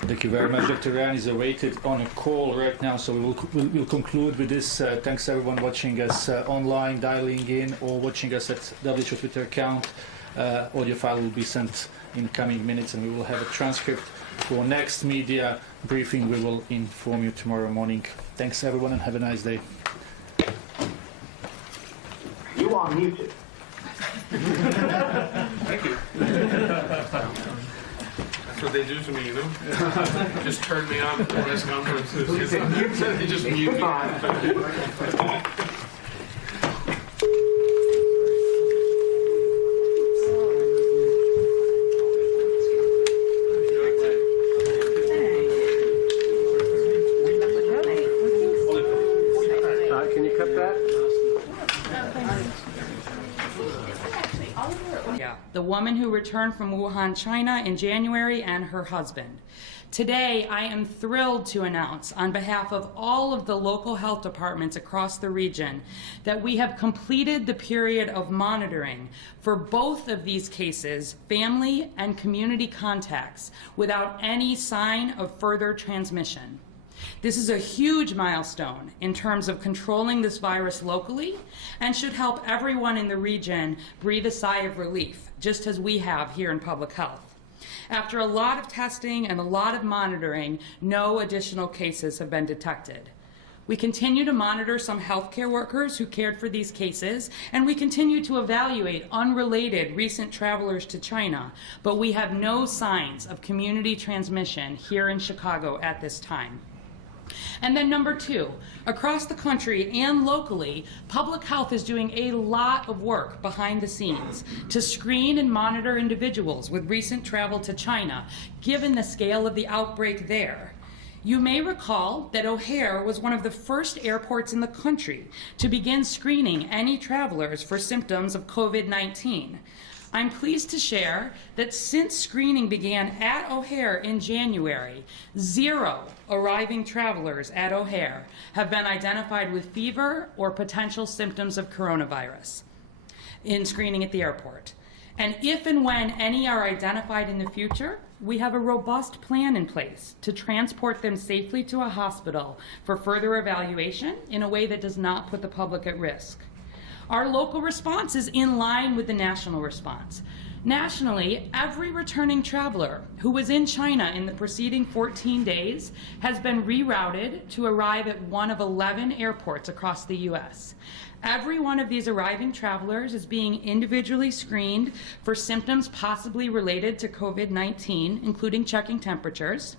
Thank you very much. Dr. Ryan is awaited on a call right now, so we'll conclude with this. Thanks everyone watching us online, dialing in, or watching us at WHO Twitter account. Audio file will be sent in the coming minutes, and we will have a transcript for next media briefing. We will inform you tomorrow morning. Thanks everyone, and have a nice day. You are muted. Thank you. That's what they do to me, you know? Just turn me on at the press conferences. They just mute me. Can you cut that? the woman who returned from Wuhan, China in January, and her husband. Today, I am thrilled to announce, on behalf of all of the local health departments across the region, that we have completed the period of monitoring for both of these cases, family and community contacts, without any sign of further transmission. This is a huge milestone in terms of controlling this virus locally and should help everyone in the region breathe a sigh of relief, just as we have here in public health. After a lot of testing and a lot of monitoring, no additional cases have been detected. We continue to monitor some healthcare workers who cared for these cases, and we continue to evaluate unrelated recent travelers to China, but we have no signs of community transmission here in Chicago at this time. And then number two, across the country and locally, public health is doing a lot of work behind the scenes to screen and monitor individuals with recent travel to China, given the scale of the outbreak there. You may recall that O'Hare was one of the first airports in the country to begin screening any travelers for symptoms of COVID-19. I'm pleased to share that since screening began at O'Hare in January, 0 arriving travelers at O'Hare have been identified with fever or potential symptoms of coronavirus in screening at the airport. And if and when any are identified in the future, we have a robust plan in place to transport them safely to a hospital for further evaluation in a way that does not put the public at risk. Our local response is in line with the national response. Nationally, every returning traveler who was in China in the preceding 14 days has been rerouted to arrive at one of 11 airports across the U.S. Every one of these arriving travelers is being individually screened for symptoms possibly related to COVID-19, including checking temperatures.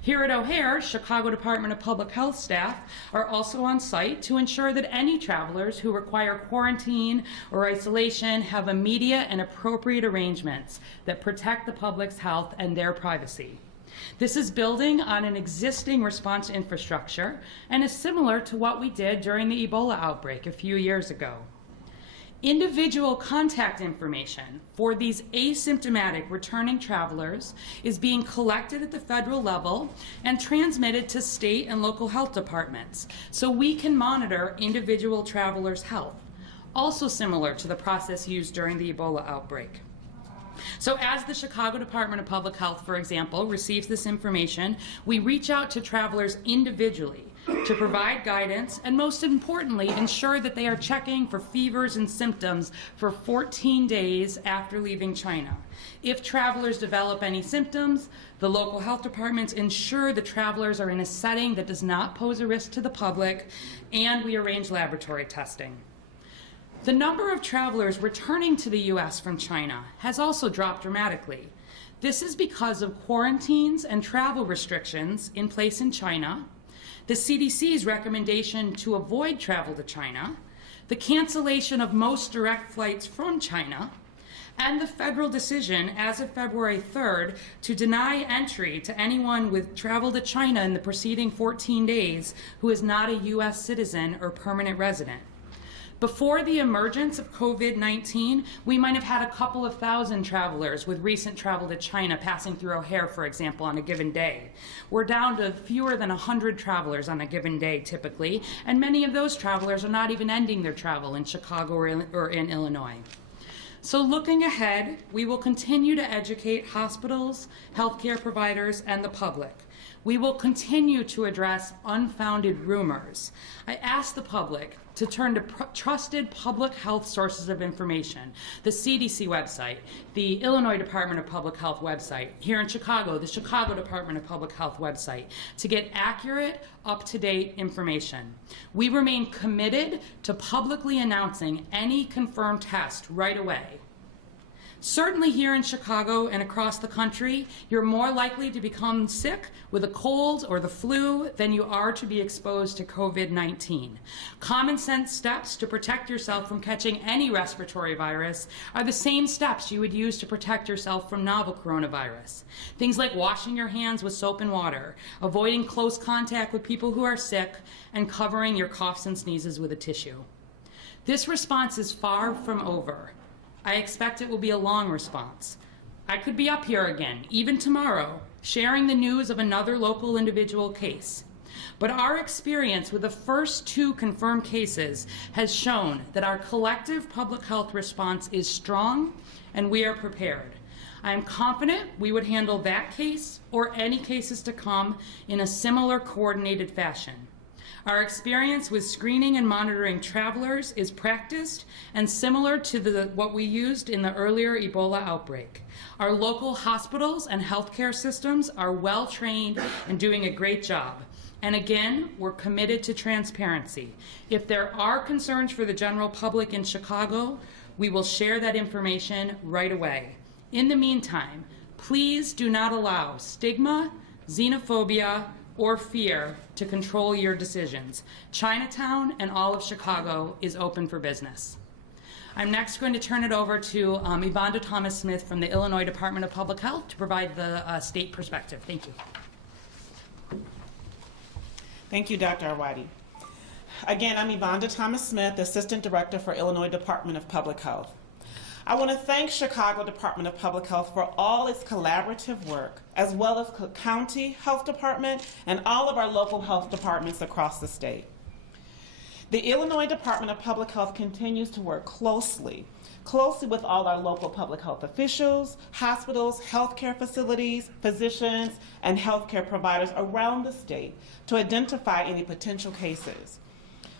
Here at O'Hare, Chicago Department of Public Health staff are also on site to ensure that any travelers who require quarantine or isolation have immediate and appropriate arrangements that protect the public's health and their privacy. This is building on an existing response infrastructure and is similar to what we did during the Ebola outbreak a few years ago. Individual contact information for these asymptomatic returning travelers is being collected at the federal level and transmitted to state and local health departments so we can monitor individual travelers' health, also similar to the process used during the Ebola outbreak. So as the Chicago Department of Public Health, for example, receives this information, we reach out to travelers individually to provide guidance and, most importantly, ensure that they are checking for fevers and symptoms for 14 days after leaving China. If travelers develop any symptoms, the local health departments ensure the travelers are in a setting that does not pose a risk to the public, and we arrange laboratory testing. The number of travelers returning to the U.S. from China has also dropped dramatically. This is because of quarantines and travel restrictions in place in China, the CDC's recommendation to avoid travel to China, the cancellation of most direct flights from China, and the federal decision as of February 3rd to deny entry to anyone with travel to China in the preceding 14 days who is not a U.S. citizen or permanent resident. Before the emergence of COVID-19, we might have had a couple of thousand travelers with recent travel to China passing through O'Hare, for example, on a given day. We're down to fewer than 100 travelers on a given day, typically, and many of those travelers are not even ending their travel in Chicago or in Illinois. So looking ahead, we will continue to educate hospitals, healthcare providers, and the public. We will continue to address unfounded rumors. I ask the public to turn to trusted public health sources of information, the CDC website, the Illinois Department of Public Health website, here in Chicago, the Chicago Department of Public Health website, to get accurate, up-to-date information. We remain committed to publicly announcing any confirmed test right away. Certainly here in Chicago and across the country, you're more likely to become sick with a cold or the flu than you are to be exposed to COVID-19. Common sense steps to protect yourself from catching any respiratory virus are the same steps you would use to protect yourself from novel coronavirus. Things like washing your hands with soap and water, avoiding close contact with people who are sick, and covering your coughs and sneezes with a tissue. This response is far from over. I expect it will be a long response. I could be up here again, even tomorrow, sharing the news of another local individual case. But our experience with the first 2 confirmed cases has shown that our collective public health response is strong and we are prepared. I am confident we would handle that case or any cases to come in a similar coordinated fashion. Our experience with screening and monitoring travelers is practiced and similar to what we used in the earlier Ebola outbreak. Our local hospitals and healthcare systems are well trained and doing a great job. And again, we're committed to transparency. If there are concerns for the general public in Chicago, we will share that information right away. In the meantime, please do not allow stigma, xenophobia, or fear to control your decisions. Chinatown and all of Chicago is open for business. I'm next going to turn it over to Yvonne Thomas-Smith from the Illinois Department of Public Health to provide the state perspective. Thank you. Thank you, Dr. Arwady. Again, I'm Yvonne Thomas-Smith, Assistant Director for Illinois Department of Public Health. I want to thank Chicago Department of Public Health for all its collaborative work, as well as Cook County Health Department and all of our local health departments across the state. The Illinois Department of Public Health continues to work closely with all our local public health officials, hospitals, healthcare facilities, physicians, and healthcare providers around the state to identify any potential cases.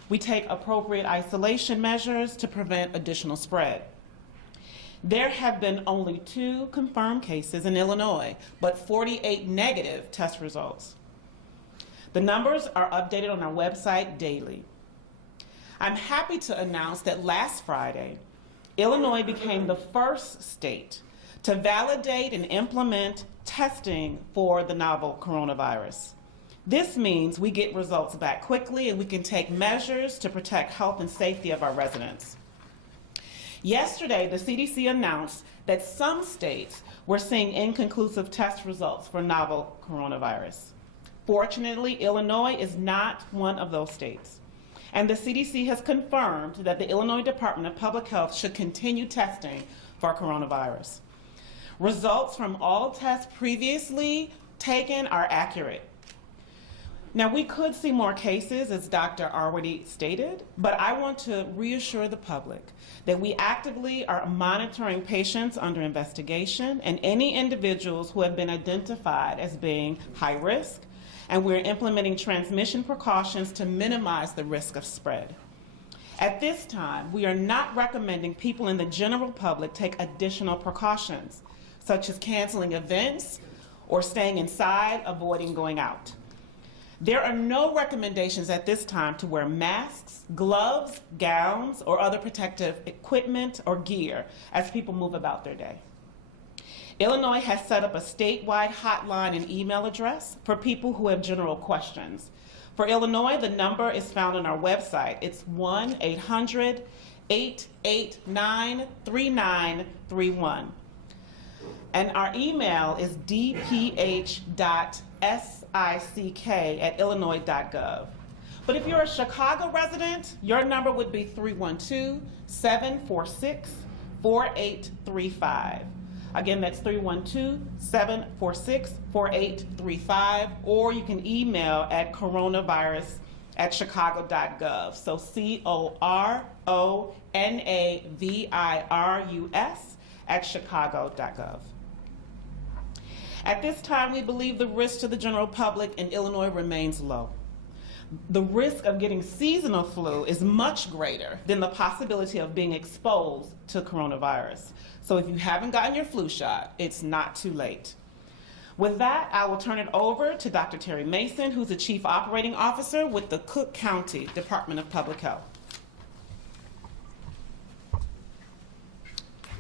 We take appropriate isolation measures to prevent additional spread. There have been only 2 confirmed cases in Illinois, but 48 negative test results. The numbers are updated on our website daily. I'm happy to announce that last Friday, Illinois became the first state to validate and implement testing for the novel coronavirus. This means we get results back quickly and we can take measures to protect health and safety of our residents. Yesterday, the CDC announced that some states were seeing inconclusive test results for novel coronavirus. Fortunately, Illinois is not one of those states. And the CDC has confirmed that the Illinois Department of Public Health should continue testing for coronavirus. Results from all tests previously taken are accurate. Now, we could see more cases, as Dr. Arwady stated, but I want to reassure the public that we actively are monitoring patients under investigation and any individuals who have been identified as being high risk, and we're implementing transmission precautions to minimize the risk of spread. At this time, we are not recommending people in the general public take additional precautions, such as canceling events or staying inside, avoiding going out. There are no recommendations at this time to wear masks, gloves, gowns, or other protective equipment or gear as people move about their day. Illinois has set up a statewide hotline and email address for people who have general questions. For Illinois, the number is found on our website. It's 1-800-889-3931. And our email is dph.sick@illinois.gov. But if you're a Chicago resident, your number would be 312-746-4835. Again, that's 312-746-4835, or you can email at coronavirus@chicago.gov. So coronavirus@chicago.gov. At this time, we believe the risk to the general public in Illinois remains low. The risk of getting seasonal flu is much greater than the possibility of being exposed to coronavirus. So if you haven't gotten your flu shot, it's not too late. With that, I will turn it over to Dr. Terry Mason, who's the Chief Operating Officer with the Cook County Department of Public Health.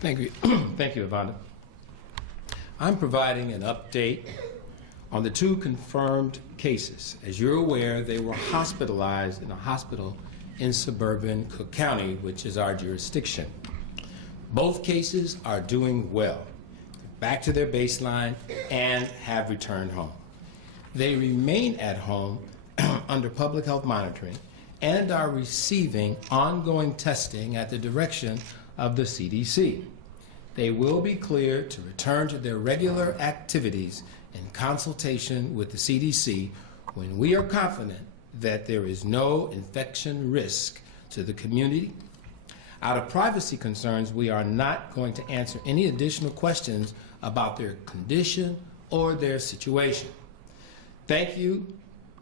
Thank you. Thank you, Yvonne. I'm providing an update on the 2 confirmed cases. As you're aware, they were hospitalized in a hospital in suburban Cook County, which is our jurisdiction. Both cases are doing well, back to their baseline, and have returned home. They remain at home under public health monitoring and are receiving ongoing testing at the direction of the CDC. They will be cleared to return to their regular activities in consultation with the CDC when we are confident that there is no infection risk to the community. Out of privacy concerns, we are not going to answer any additional questions about their condition or their situation. Thank you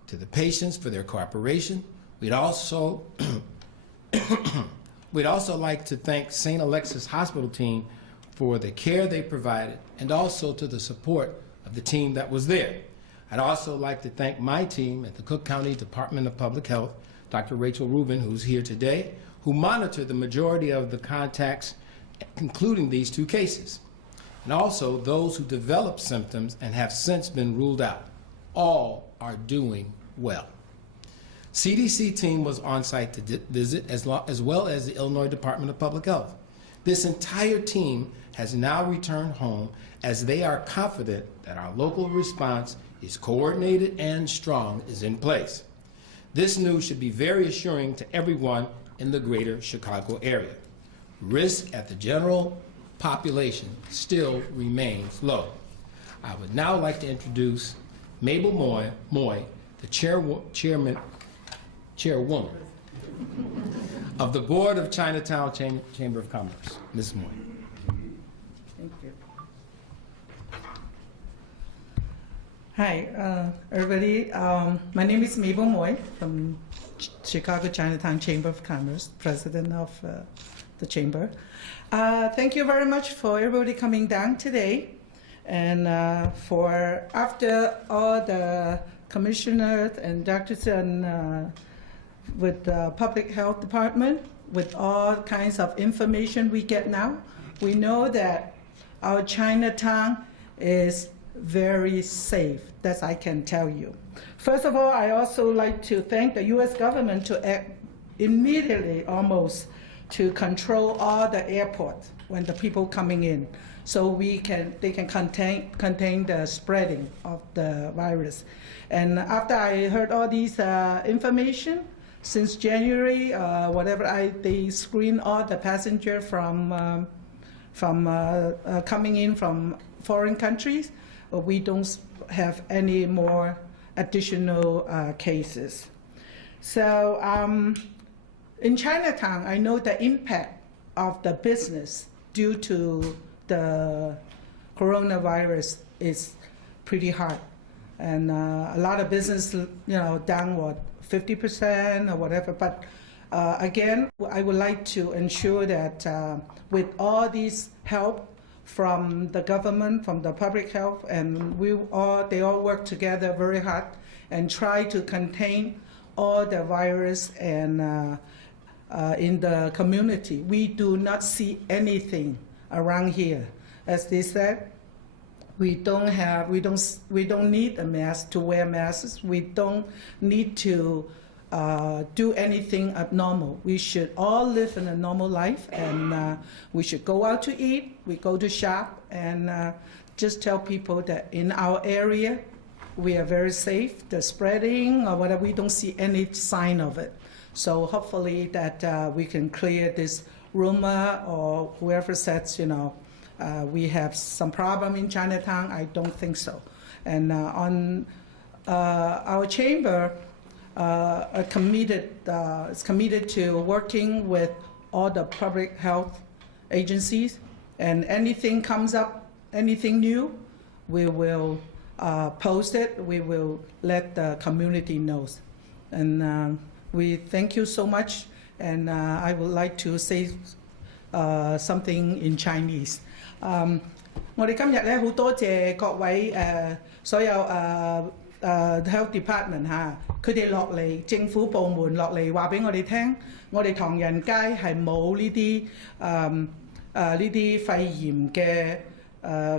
to the patients for their cooperation. We'd also like to thank St. Alexis Hospital team for the care they provided and also to the support of the team that was there. I'd also like to thank my team at the Cook County Department of Public Health, Dr. Rachel Rubin, who's here today, who monitored the majority of the contacts, including these 2 cases, and also those who developed symptoms and have since been ruled out. All are doing well. CDC team was on site to visit as well as the Illinois Department of Public Health. This entire team has now returned home as they are confident that our local response is coordinated and strong is in place. This news should be very assuring to everyone in the greater Chicago area. Risk at the general population still remains low. I would now like to introduce Mabel Moy, the chairwoman of the Board of Chinatown Chamber of Commerce. Ms. Moy. Thank you. Hi, everybody. My name is Mabel Moy from Chicago Chinatown Chamber of Commerce, president of the chamber. Thank you very much for everybody coming down today, and for after all the commissioners and doctors and with the public health department, with all kinds of information we get now, we know that our Chinatown is very safe. That I can tell you. First of all, I also like to thank the U.S. government to act immediately, almost, to control all the airports when the people coming in, so they can contain the spreading of the virus. And after I heard all these information, since January, they screen all the passenger from coming in from foreign countries. We don't have any more additional cases. So in Chinatown, I know the impact of the business due to the coronavirus is pretty hard. And a lot of business, down 50% or whatever. But again, I would like to ensure that with all these help from the government, from the public health, and they all work together very hard and try to contain all the virus and in the community. We do not see anything around here. As they said, we don't need a mask to wear masks. We don't need to do anything abnormal. We should all live in a normal life, and we should go out to eat, we go to shop, and just tell people that in our area we are very safe. The spreading or whatever, we don't see any sign of it. So hopefully that we can clear this rumor, or whoever says, we have some problem in Chinatown. I don't think so. And on our chamber, is committed to working with all the public health agencies, and anything comes up, anything new, we will post it. We will let the community know. And we thank you so much. And I would like to say something in Chinese. 我哋今日咧好多謝各位所有health department 佢哋落嚟政府部門落嚟話俾我哋聽，我哋唐人街係冇呢啲肺炎嘅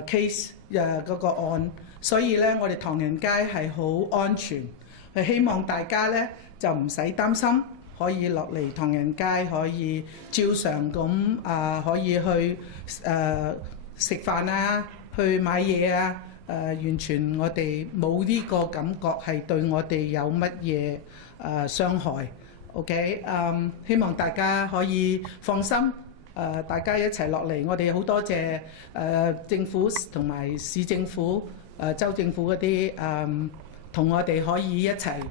case 嗰個案，所以咧我哋唐人街係好安全，希望大家咧就唔使擔心，可以落嚟唐人街，可以照常咁可以去食飯啊，去買嘢啊。完全我哋冇呢個感覺係對我哋有乜嘢傷害 ，OK？ 希望大家可以放心，大家一齊落嚟，我哋好多謝政府同埋市政府、州政府嗰啲同我哋可以一齊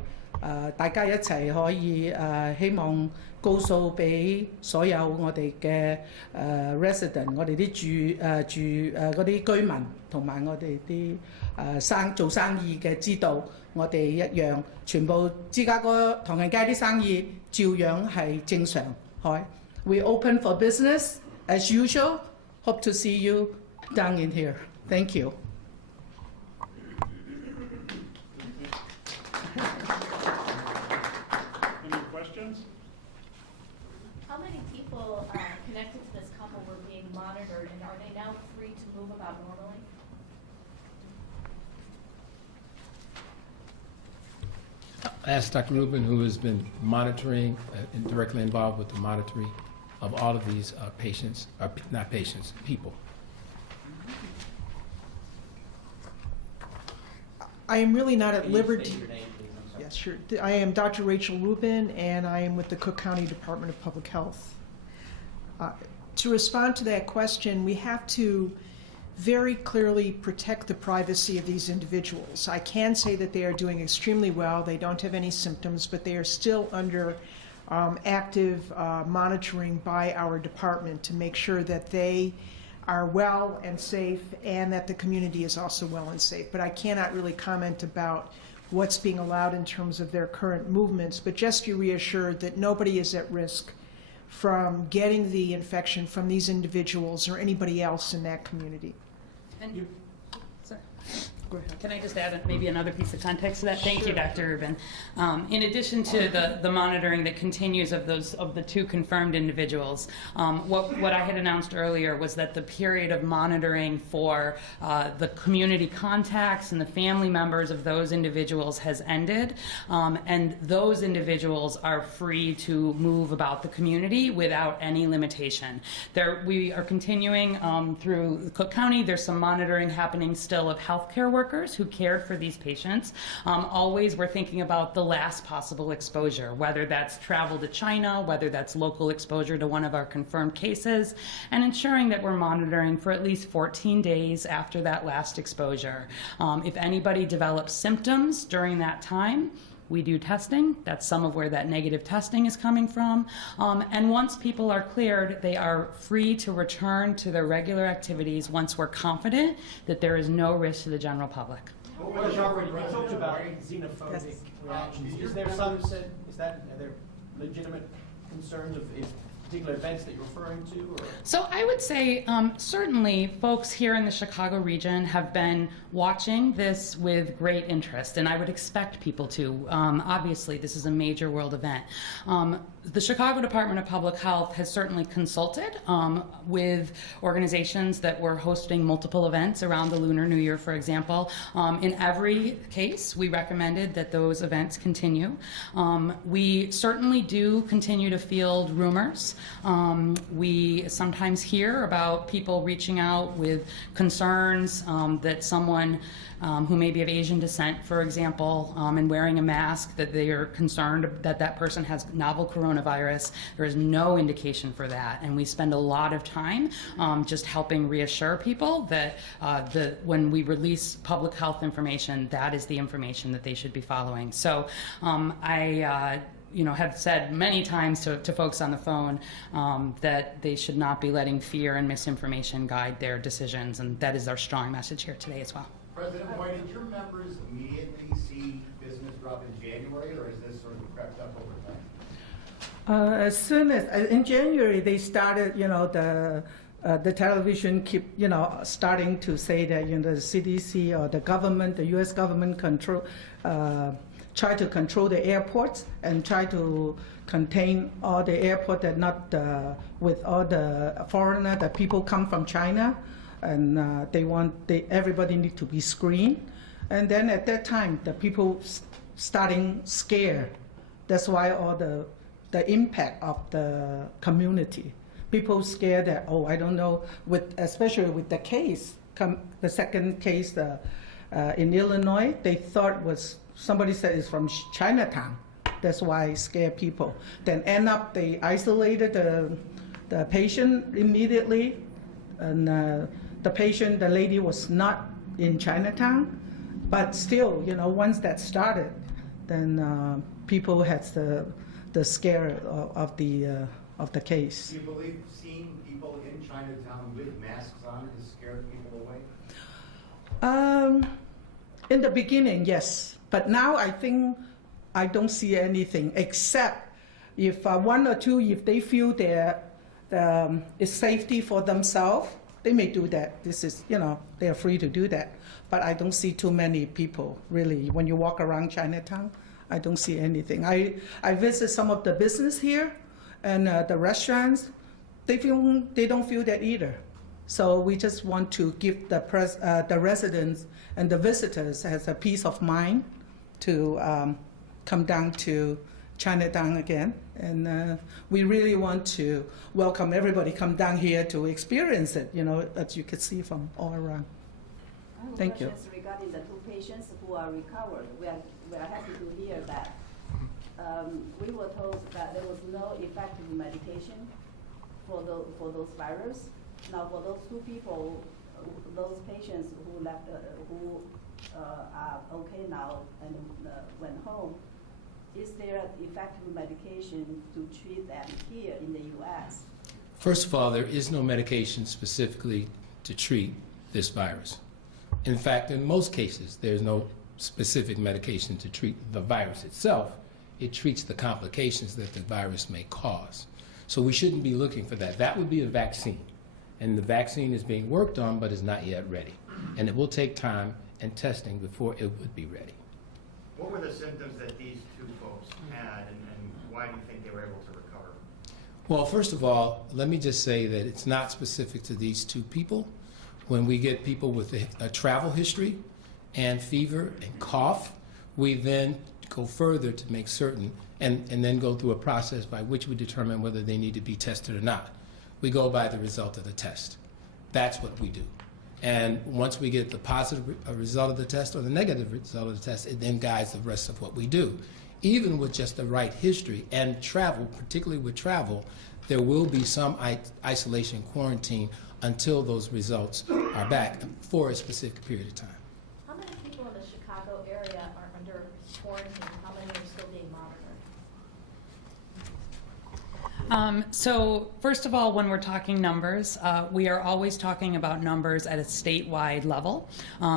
大家一齊可以希望告訴俾所有我哋嘅resident， 我哋啲住嗰啲居民同埋我哋啲做生意嘅知道，我哋一樣全部芝加哥唐人街啲生意照樣係正常開。We open for business as usual. Hope to see you down in here. Thank you. Any questions? How many people connected to this couple were being monitored, and are they now free to move about normally? I asked Dr. Rubin, who has been monitoring and directly involved with the monitoring of all of these patients, not patients, people. I am really not at liberty. Yes, sure. I am Dr. Rachel Rubin, and I am with the Cook County Department of Public Health. To respond to that question, we have to very clearly protect the privacy of these individuals. I can say that they are doing extremely well. They don't have any symptoms, but they are still under active monitoring by our department to make sure that they are well and safe, and that the community is also well and safe. But I cannot really comment about what's being allowed in terms of their current movements, but just be reassured that nobody is at risk from getting the infection from these individuals or anybody else in that community. And sorry. Go ahead. Can I just add maybe another piece of context to that? Thank you, Dr. Rubin. In addition to the monitoring that continues of the two confirmed individuals, what I had announced earlier was that the period of monitoring for the community contacts and the family members of those individuals has ended, and those individuals are free to move about the community without any limitation. We are continuing through Cook County. There's some monitoring happening still of healthcare workers who cared for these patients. Always we're thinking about the last possible exposure, whether that's travel to China, whether that's local exposure to one of our confirmed cases, and ensuring that we're monitoring for at least 14 days after that last exposure. If anybody develops symptoms during that time, we do testing. That's some of where that negative testing is coming from. And once people are cleared, they are free to return to their regular activities once we're confident that there is no risk to the general public. Well, you talked about xenophobic reactions. Is there are there legitimate concerns of particular events that you're referring to? Or? So I would say certainly folks here in the Chicago region have been watching this with great interest, and I would expect people to. Obviously, this is a major world event. The Chicago Department of Public Health has certainly consulted with organizations that were hosting multiple events around the Lunar New Year, for example. In every case, we recommended that those events continue. We certainly do continue to field rumors. We sometimes hear about people reaching out with concerns that someone who may be of Asian descent, for example, and wearing a mask, that they are concerned that that person has novel coronavirus. There is no indication for that, and we spend a lot of time just helping reassure people that when we release public health information, that is the information that they should be following. So I have said many times to folks on the phone that they should not be letting fear and misinformation guide their decisions, and that is our strong message here today as well. President White, did your members immediately see business drop in January, or is this sort of crept up over time? As soon as in January, they started, the television keep, starting to say that, the CDC or the government, the U.S. government try to control the airports and try to contain all the airport that not with all the foreigner, the people come from China, and everybody need to be screened. And then at that time, the people starting scared. That's why all the impact of the community. People scared that, I don't know, especially with the case, the second case in Illinois, they thought somebody said it's from Chinatown. That's why it scared people. Then end up, they isolated the patient immediately, and the lady was not in Chinatown, but still, once that started, then people had the scare of the case. Do you believe seeing people in Chinatown with masks on has scared people away? In the beginning, yes, but now I think I don't see anything except if one or two, if they feel it's safety for themselves, they may do that. This is, they are free to do that. But I don't see too many people, really. When you walk around Chinatown, I don't see anything. I visit some of the business here and the restaurants. They don't feel that either. So we just want to give the residents and the visitors as a peace of mind to come down to Chinatown again. And we really want to welcome everybody come down here to experience it, as you can see from all around. Thank you. Regarding the two patients who are recovered, we are happy to hear that. We were told that there was no effective medication for those viruses. Now, for those two people, those patients who left, who are okay now and went home, is there effective medication to treat them here in the U.S.? First of all, there is no medication specifically to treat this virus. In fact, in most cases, there's no specific medication to treat the virus itself. It treats the complications that the virus may cause. So we shouldn't be looking for that. That would be a vaccine. And the vaccine is being worked on, but is not yet ready. And it will take time and testing before it would be ready. What were the symptoms that these two folks had, and why do you think they were able to recover? Well, first of all, let me just say that it's not specific to these two people. When we get people with a travel history and fever and cough, we then go further to make certain and then go through a process by which we determine whether they need to be tested or not. We go by the result of the test. That's what we do. And once we get the positive result of the test or the negative result of the test, it then guides the rest of what we do. Even with just the right history and travel, particularly with travel, there will be some isolation quarantine until those results are back for a specific period of time. How many people in the Chicago area are under quarantine? How many are still being monitored? So first of all, when we're talking numbers, we are always talking about numbers at a statewide level.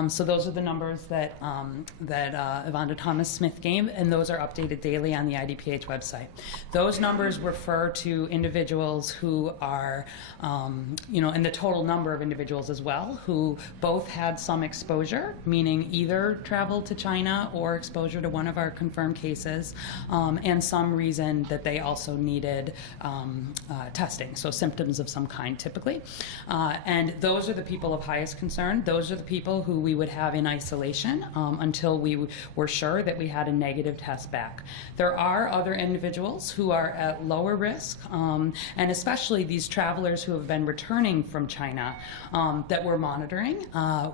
So those are the numbers that Evanda Thomas-Smith gave, and those are updated daily on the IDPH website. Those numbers refer to individuals who are, and the total number of individuals as well, who both had some exposure, meaning either traveled to China or exposure to one of our confirmed cases, and some reason that they also needed testing, so symptoms of some kind typically. And those are the people of highest concern. Those are the people who we would have in isolation until we were sure that we had a negative test back. There are other individuals who are at lower risk, and especially these travelers who have been returning from China that we're monitoring.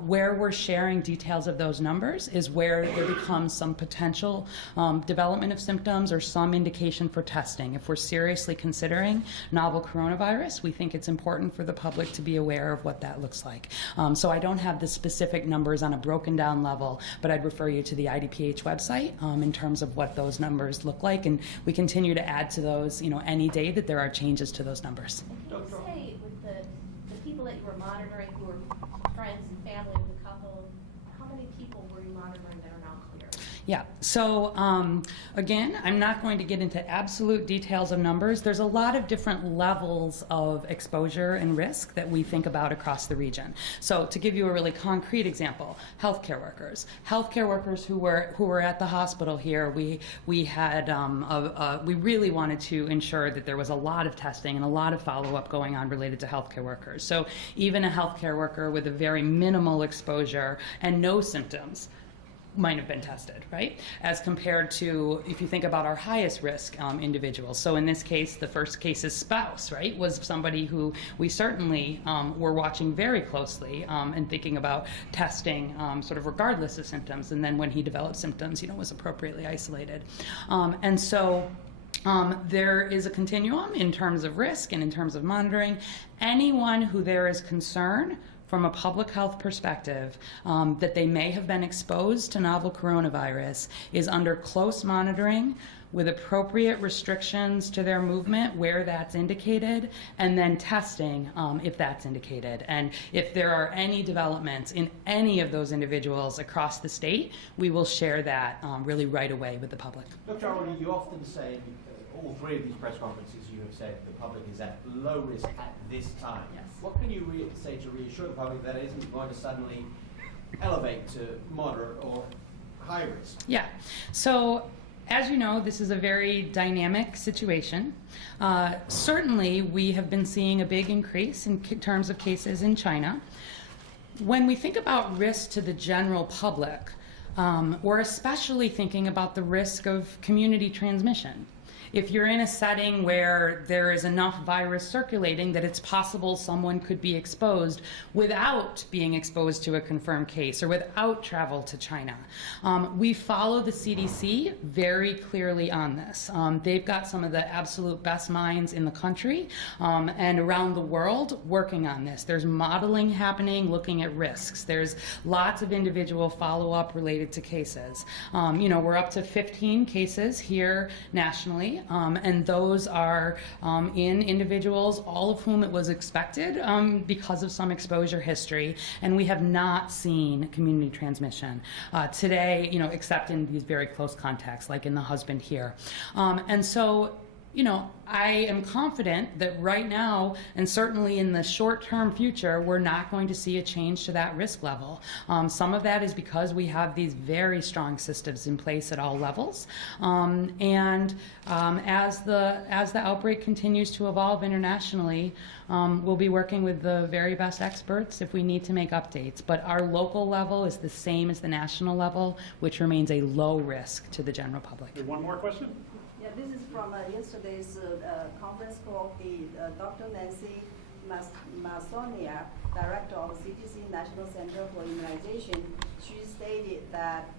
Where we're sharing details of those numbers is where there becomes some potential development of symptoms or some indication for testing. If we're seriously considering novel coronavirus, we think it's important for the public to be aware of what that looks like. So I don't have the specific numbers on a broken down level, but I'd refer you to the IDPH website in terms of what those numbers look like, and we continue to add to those, any day that there are changes to those numbers. Can you say with the people that you were monitoring who were friends and family of the couple, how many people were you monitoring that are now clear? Yeah, so again, I'm not going to get into absolute details of numbers. There's a lot of different levels of exposure and risk that we think about across the region. So to give you a really concrete example, healthcare workers. Healthcare workers who were at the hospital here, we had we really wanted to ensure that there was a lot of testing and a lot of follow-up going on related to healthcare workers. So even a healthcare worker with a very minimal exposure and no symptoms might have been tested, right? As compared to, if you think about our highest risk individuals. So in this case, the first case's spouse, right, was somebody who we certainly were watching very closely and thinking about testing sort of regardless of symptoms. And then when he developed symptoms, was appropriately isolated. And so There is a continuum in terms of risk and in terms of monitoring. Anyone who there is concern from a public health perspective that they may have been exposed to novel coronavirus is under close monitoring with appropriate restrictions to their movement where that's indicated, and then testing if that's indicated. And if there are any developments in any of those individuals across the state, we will share that really right away with the public. Dr. Arwady, you often say, all three of these press conferences you have said the public is at low risk at this time. Yes. What can you say to reassure the public that it isn't going to suddenly elevate to moderate or high risk? Yeah. So, as you know, this is a very dynamic situation. Certainly, we have been seeing a big increase in terms of cases in China. When we think about risk to the general public, we're especially thinking about the risk of community transmission. If you're in a setting where there is enough virus circulating that it's possible someone could be exposed without being exposed to a confirmed case or without travel to China. We follow the CDC very clearly on this. They've got some of the absolute best minds in the country and around the world working on this. There's modeling happening, looking at risks. There's lots of individual follow-up related to cases. We're up to 15 cases here nationally. And those are in individuals, all of whom it was expected because of some exposure history, and we have not seen community transmission today, except in these very close contacts, like in the husband here. And so, I am confident that right now, and certainly in the short-term future, we're not going to see a change to that risk level. Some of that is because we have these very strong systems in place at all levels. As the outbreak continues to evolve internationally, we'll be working with the very best experts if we need to make updates. But our local level is the same as the national level, which remains a low risk to the general public. One more question? Yeah, this is from yesterday's conference call. Dr. Nancy Masonia, Director of CDC National Center for Immunization, she stated that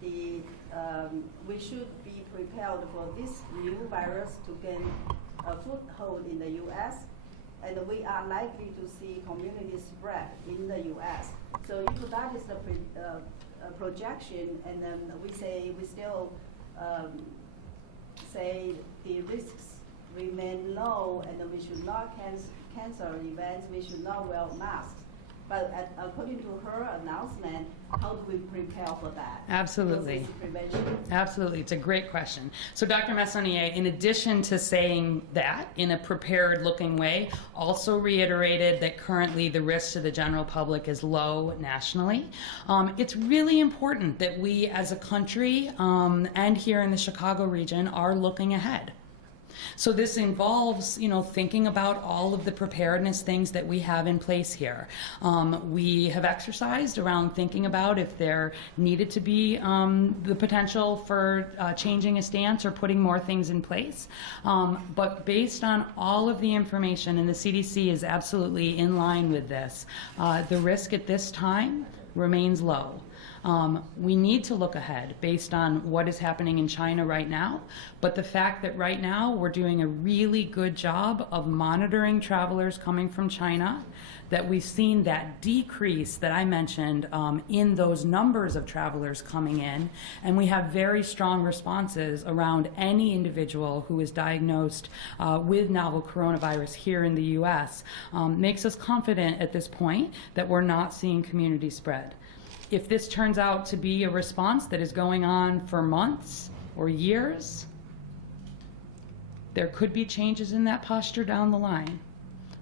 we should be prepared for this new virus to gain a foothold in the U.S., and we are likely to see community spread in the U.S. So if that is the projection, and then we still say the risks remain low, and we should not cancel events, we should not wear masks. But according to her announcement, how do we prepare for that? Absolutely. Absolutely. It's a great question. So Dr. Massonnier, in addition to saying that in a prepared looking way, also reiterated that currently the risk to the general public is low nationally. It's really important that we as a country and here in the Chicago region are looking ahead. So this involves, thinking about all of the preparedness things that we have in place here. We have exercised around thinking about if there needed to be the potential for changing a stance or putting more things in place. But based on all of the information, and the CDC is absolutely in line with this, the risk at this time remains low. We need to look ahead based on what is happening in China right now, but the fact that right now we're doing a really good job of monitoring travelers coming from China, that we've seen that decrease that I mentioned in those numbers of travelers coming in, and we have very strong responses around any individual who is diagnosed with novel coronavirus here in the U.S., makes us confident at this point that we're not seeing community spread. If this turns out to be a response that is going on for months or years, there could be changes in that posture down the line.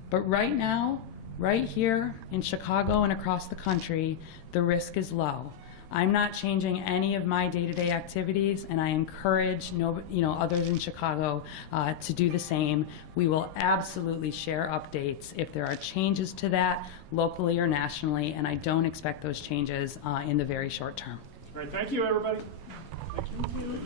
But right now, right here in Chicago and across the country, the risk is low. I'm not changing any of my day-to-day activities, and I encourage others in Chicago to do the same. We will absolutely share updates if there are changes to that locally or nationally, and I don't expect those changes in the very short term. All right, thank you, everybody. Thank you.